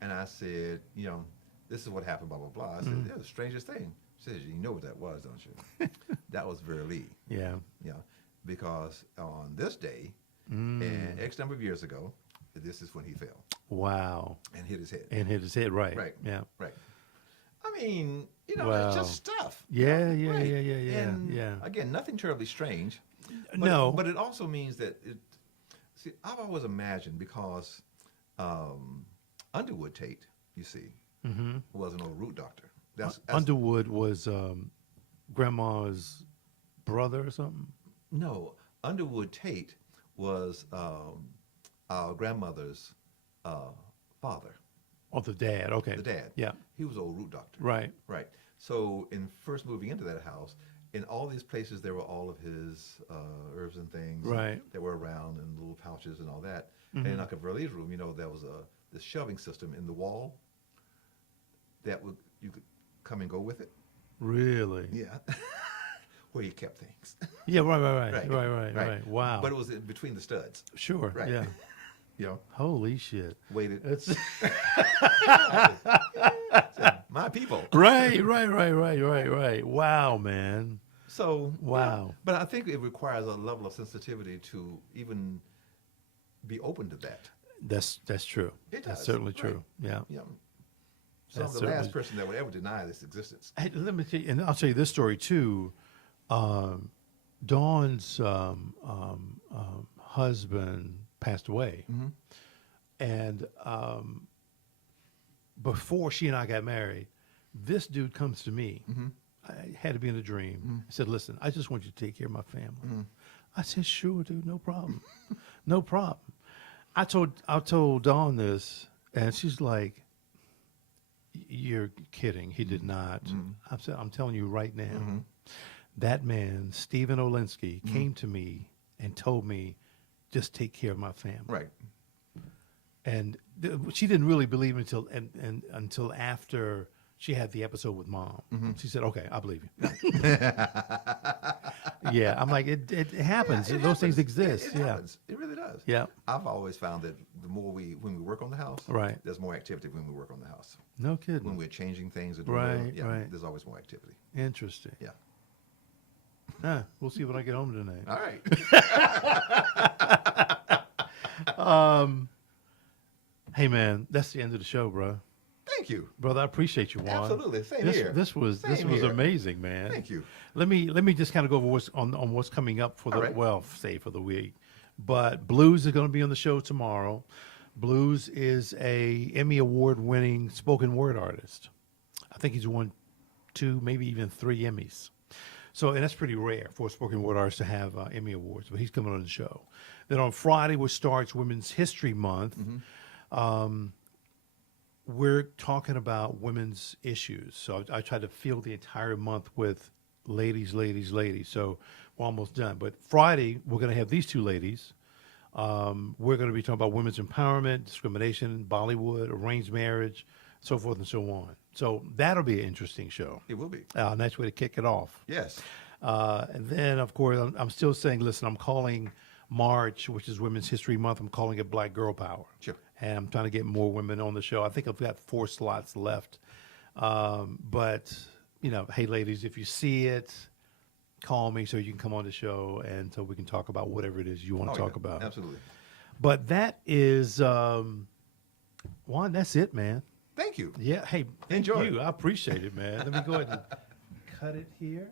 And I said, you know, this is what happened, blah, blah, blah. I said, yeah, the strangest thing. She says, you know what that was, don't you? That was Verlee. Yeah. Yeah. Because on this day, and X number of years ago, this is when he fell Wow. and hit his head. And hit his head. Right. Right. Yeah. Right. I mean, you know, Wow. it's just stuff. Yeah. Right. Yeah. And Yeah. again, nothing terribly strange. But, No. But it also means that see, I've always imagined because Underwood Tate, you see, was an old root doctor. That's Underwood was grandma's brother or something. No, Underwood Tate was our grandmother's father, Oh, the dad. Okay. the dad. Yeah. He was an old root doctor. Right. Right. So in first moving into that house, in all these places, there were all of his herbs and things Right. that were around in little pouches and all that. And in Uncle Verlee's room, you know, there was this shelving system in the wall that you could come and go with it. Really? Yeah. Where he kept things. Yeah. Right. Wow. But it was in between the studs. Sure. Right. Yeah. You know, Holy shit. waited. It's My people. right. Wow, man. So Wow. but I think it requires a level of sensitivity to even be open to that. That's true. It That's does, certainly right. true. Yeah. You know, so I'm That's the last certainly- person that would ever deny this existence. Hey, let me tell you, and I'll tell you this story too. Dawn's husband passed away, and before she and I got married, this dude comes to me. I had to be in a dream. I said, "Listen, I just want you to take care of my family." I said, "Sure, dude, no problem, no problem." I told Dawn this, and she's like, "You're kidding. He did not." I said, "I'm telling you right now, that man, Stephen Olinsky, came to me and told me, just take care of my family." Right. And she didn't really believe it until after she had the episode with mom. She said, "Okay, I believe you." Yeah, I'm like, it happens. Yeah, it Those things happens. exist. It Yeah. happens. It really does. Yeah. I've always found that the more when we work on the house, Right. there's more activity when we work on the house. No When kidding. we're changing things or doing Right, yeah, right. there's always more activity. Interesting. Yeah. We'll see when I get home tonight. All right. Hey man, that's the end of the show, bro. Thank you. Brother, I appreciate you, Juan. Absolutely. Same this, here. This was Same was here. amazing, man. Thank you. Let me just kind of go over what's on what's coming up for the All right. well, say for the week. But Blues is going to be on the show tomorrow. Blues is a Emmy Award winning spoken word artist. I think he's won 2, maybe even 3 Emmys. So, and that's pretty rare for a spoken word artist to have Emmy Awards, but he's coming on the show. Then on Friday, which starts Women's History Month, we're talking about women's issues. So I try to fill the entire month with ladies, ladies, ladies. So we're almost done. But Friday, we're going to have these 2 ladies. We're going to be talking about women's empowerment, discrimination, Bollywood, arranged marriage, so forth and so on. So that'll be an interesting show. It will be. Nice way to kick it off. Yes. And then, of course, I'm still saying, listen, I'm calling March, which is Women's History Month, I'm calling it Black Girl Power. Sure. And I'm trying to get more women on the show. I think I've got 4 slots left. But, you know, hey, ladies, if you see it, call me so you can come on the show and so we can talk about whatever it is you want to talk about. Absolutely. But that is, Juan, that's it, man. Thank you. Yeah. Hey, thank Enjoy. you. I appreciate it, man. Let me go ahead and cut it here.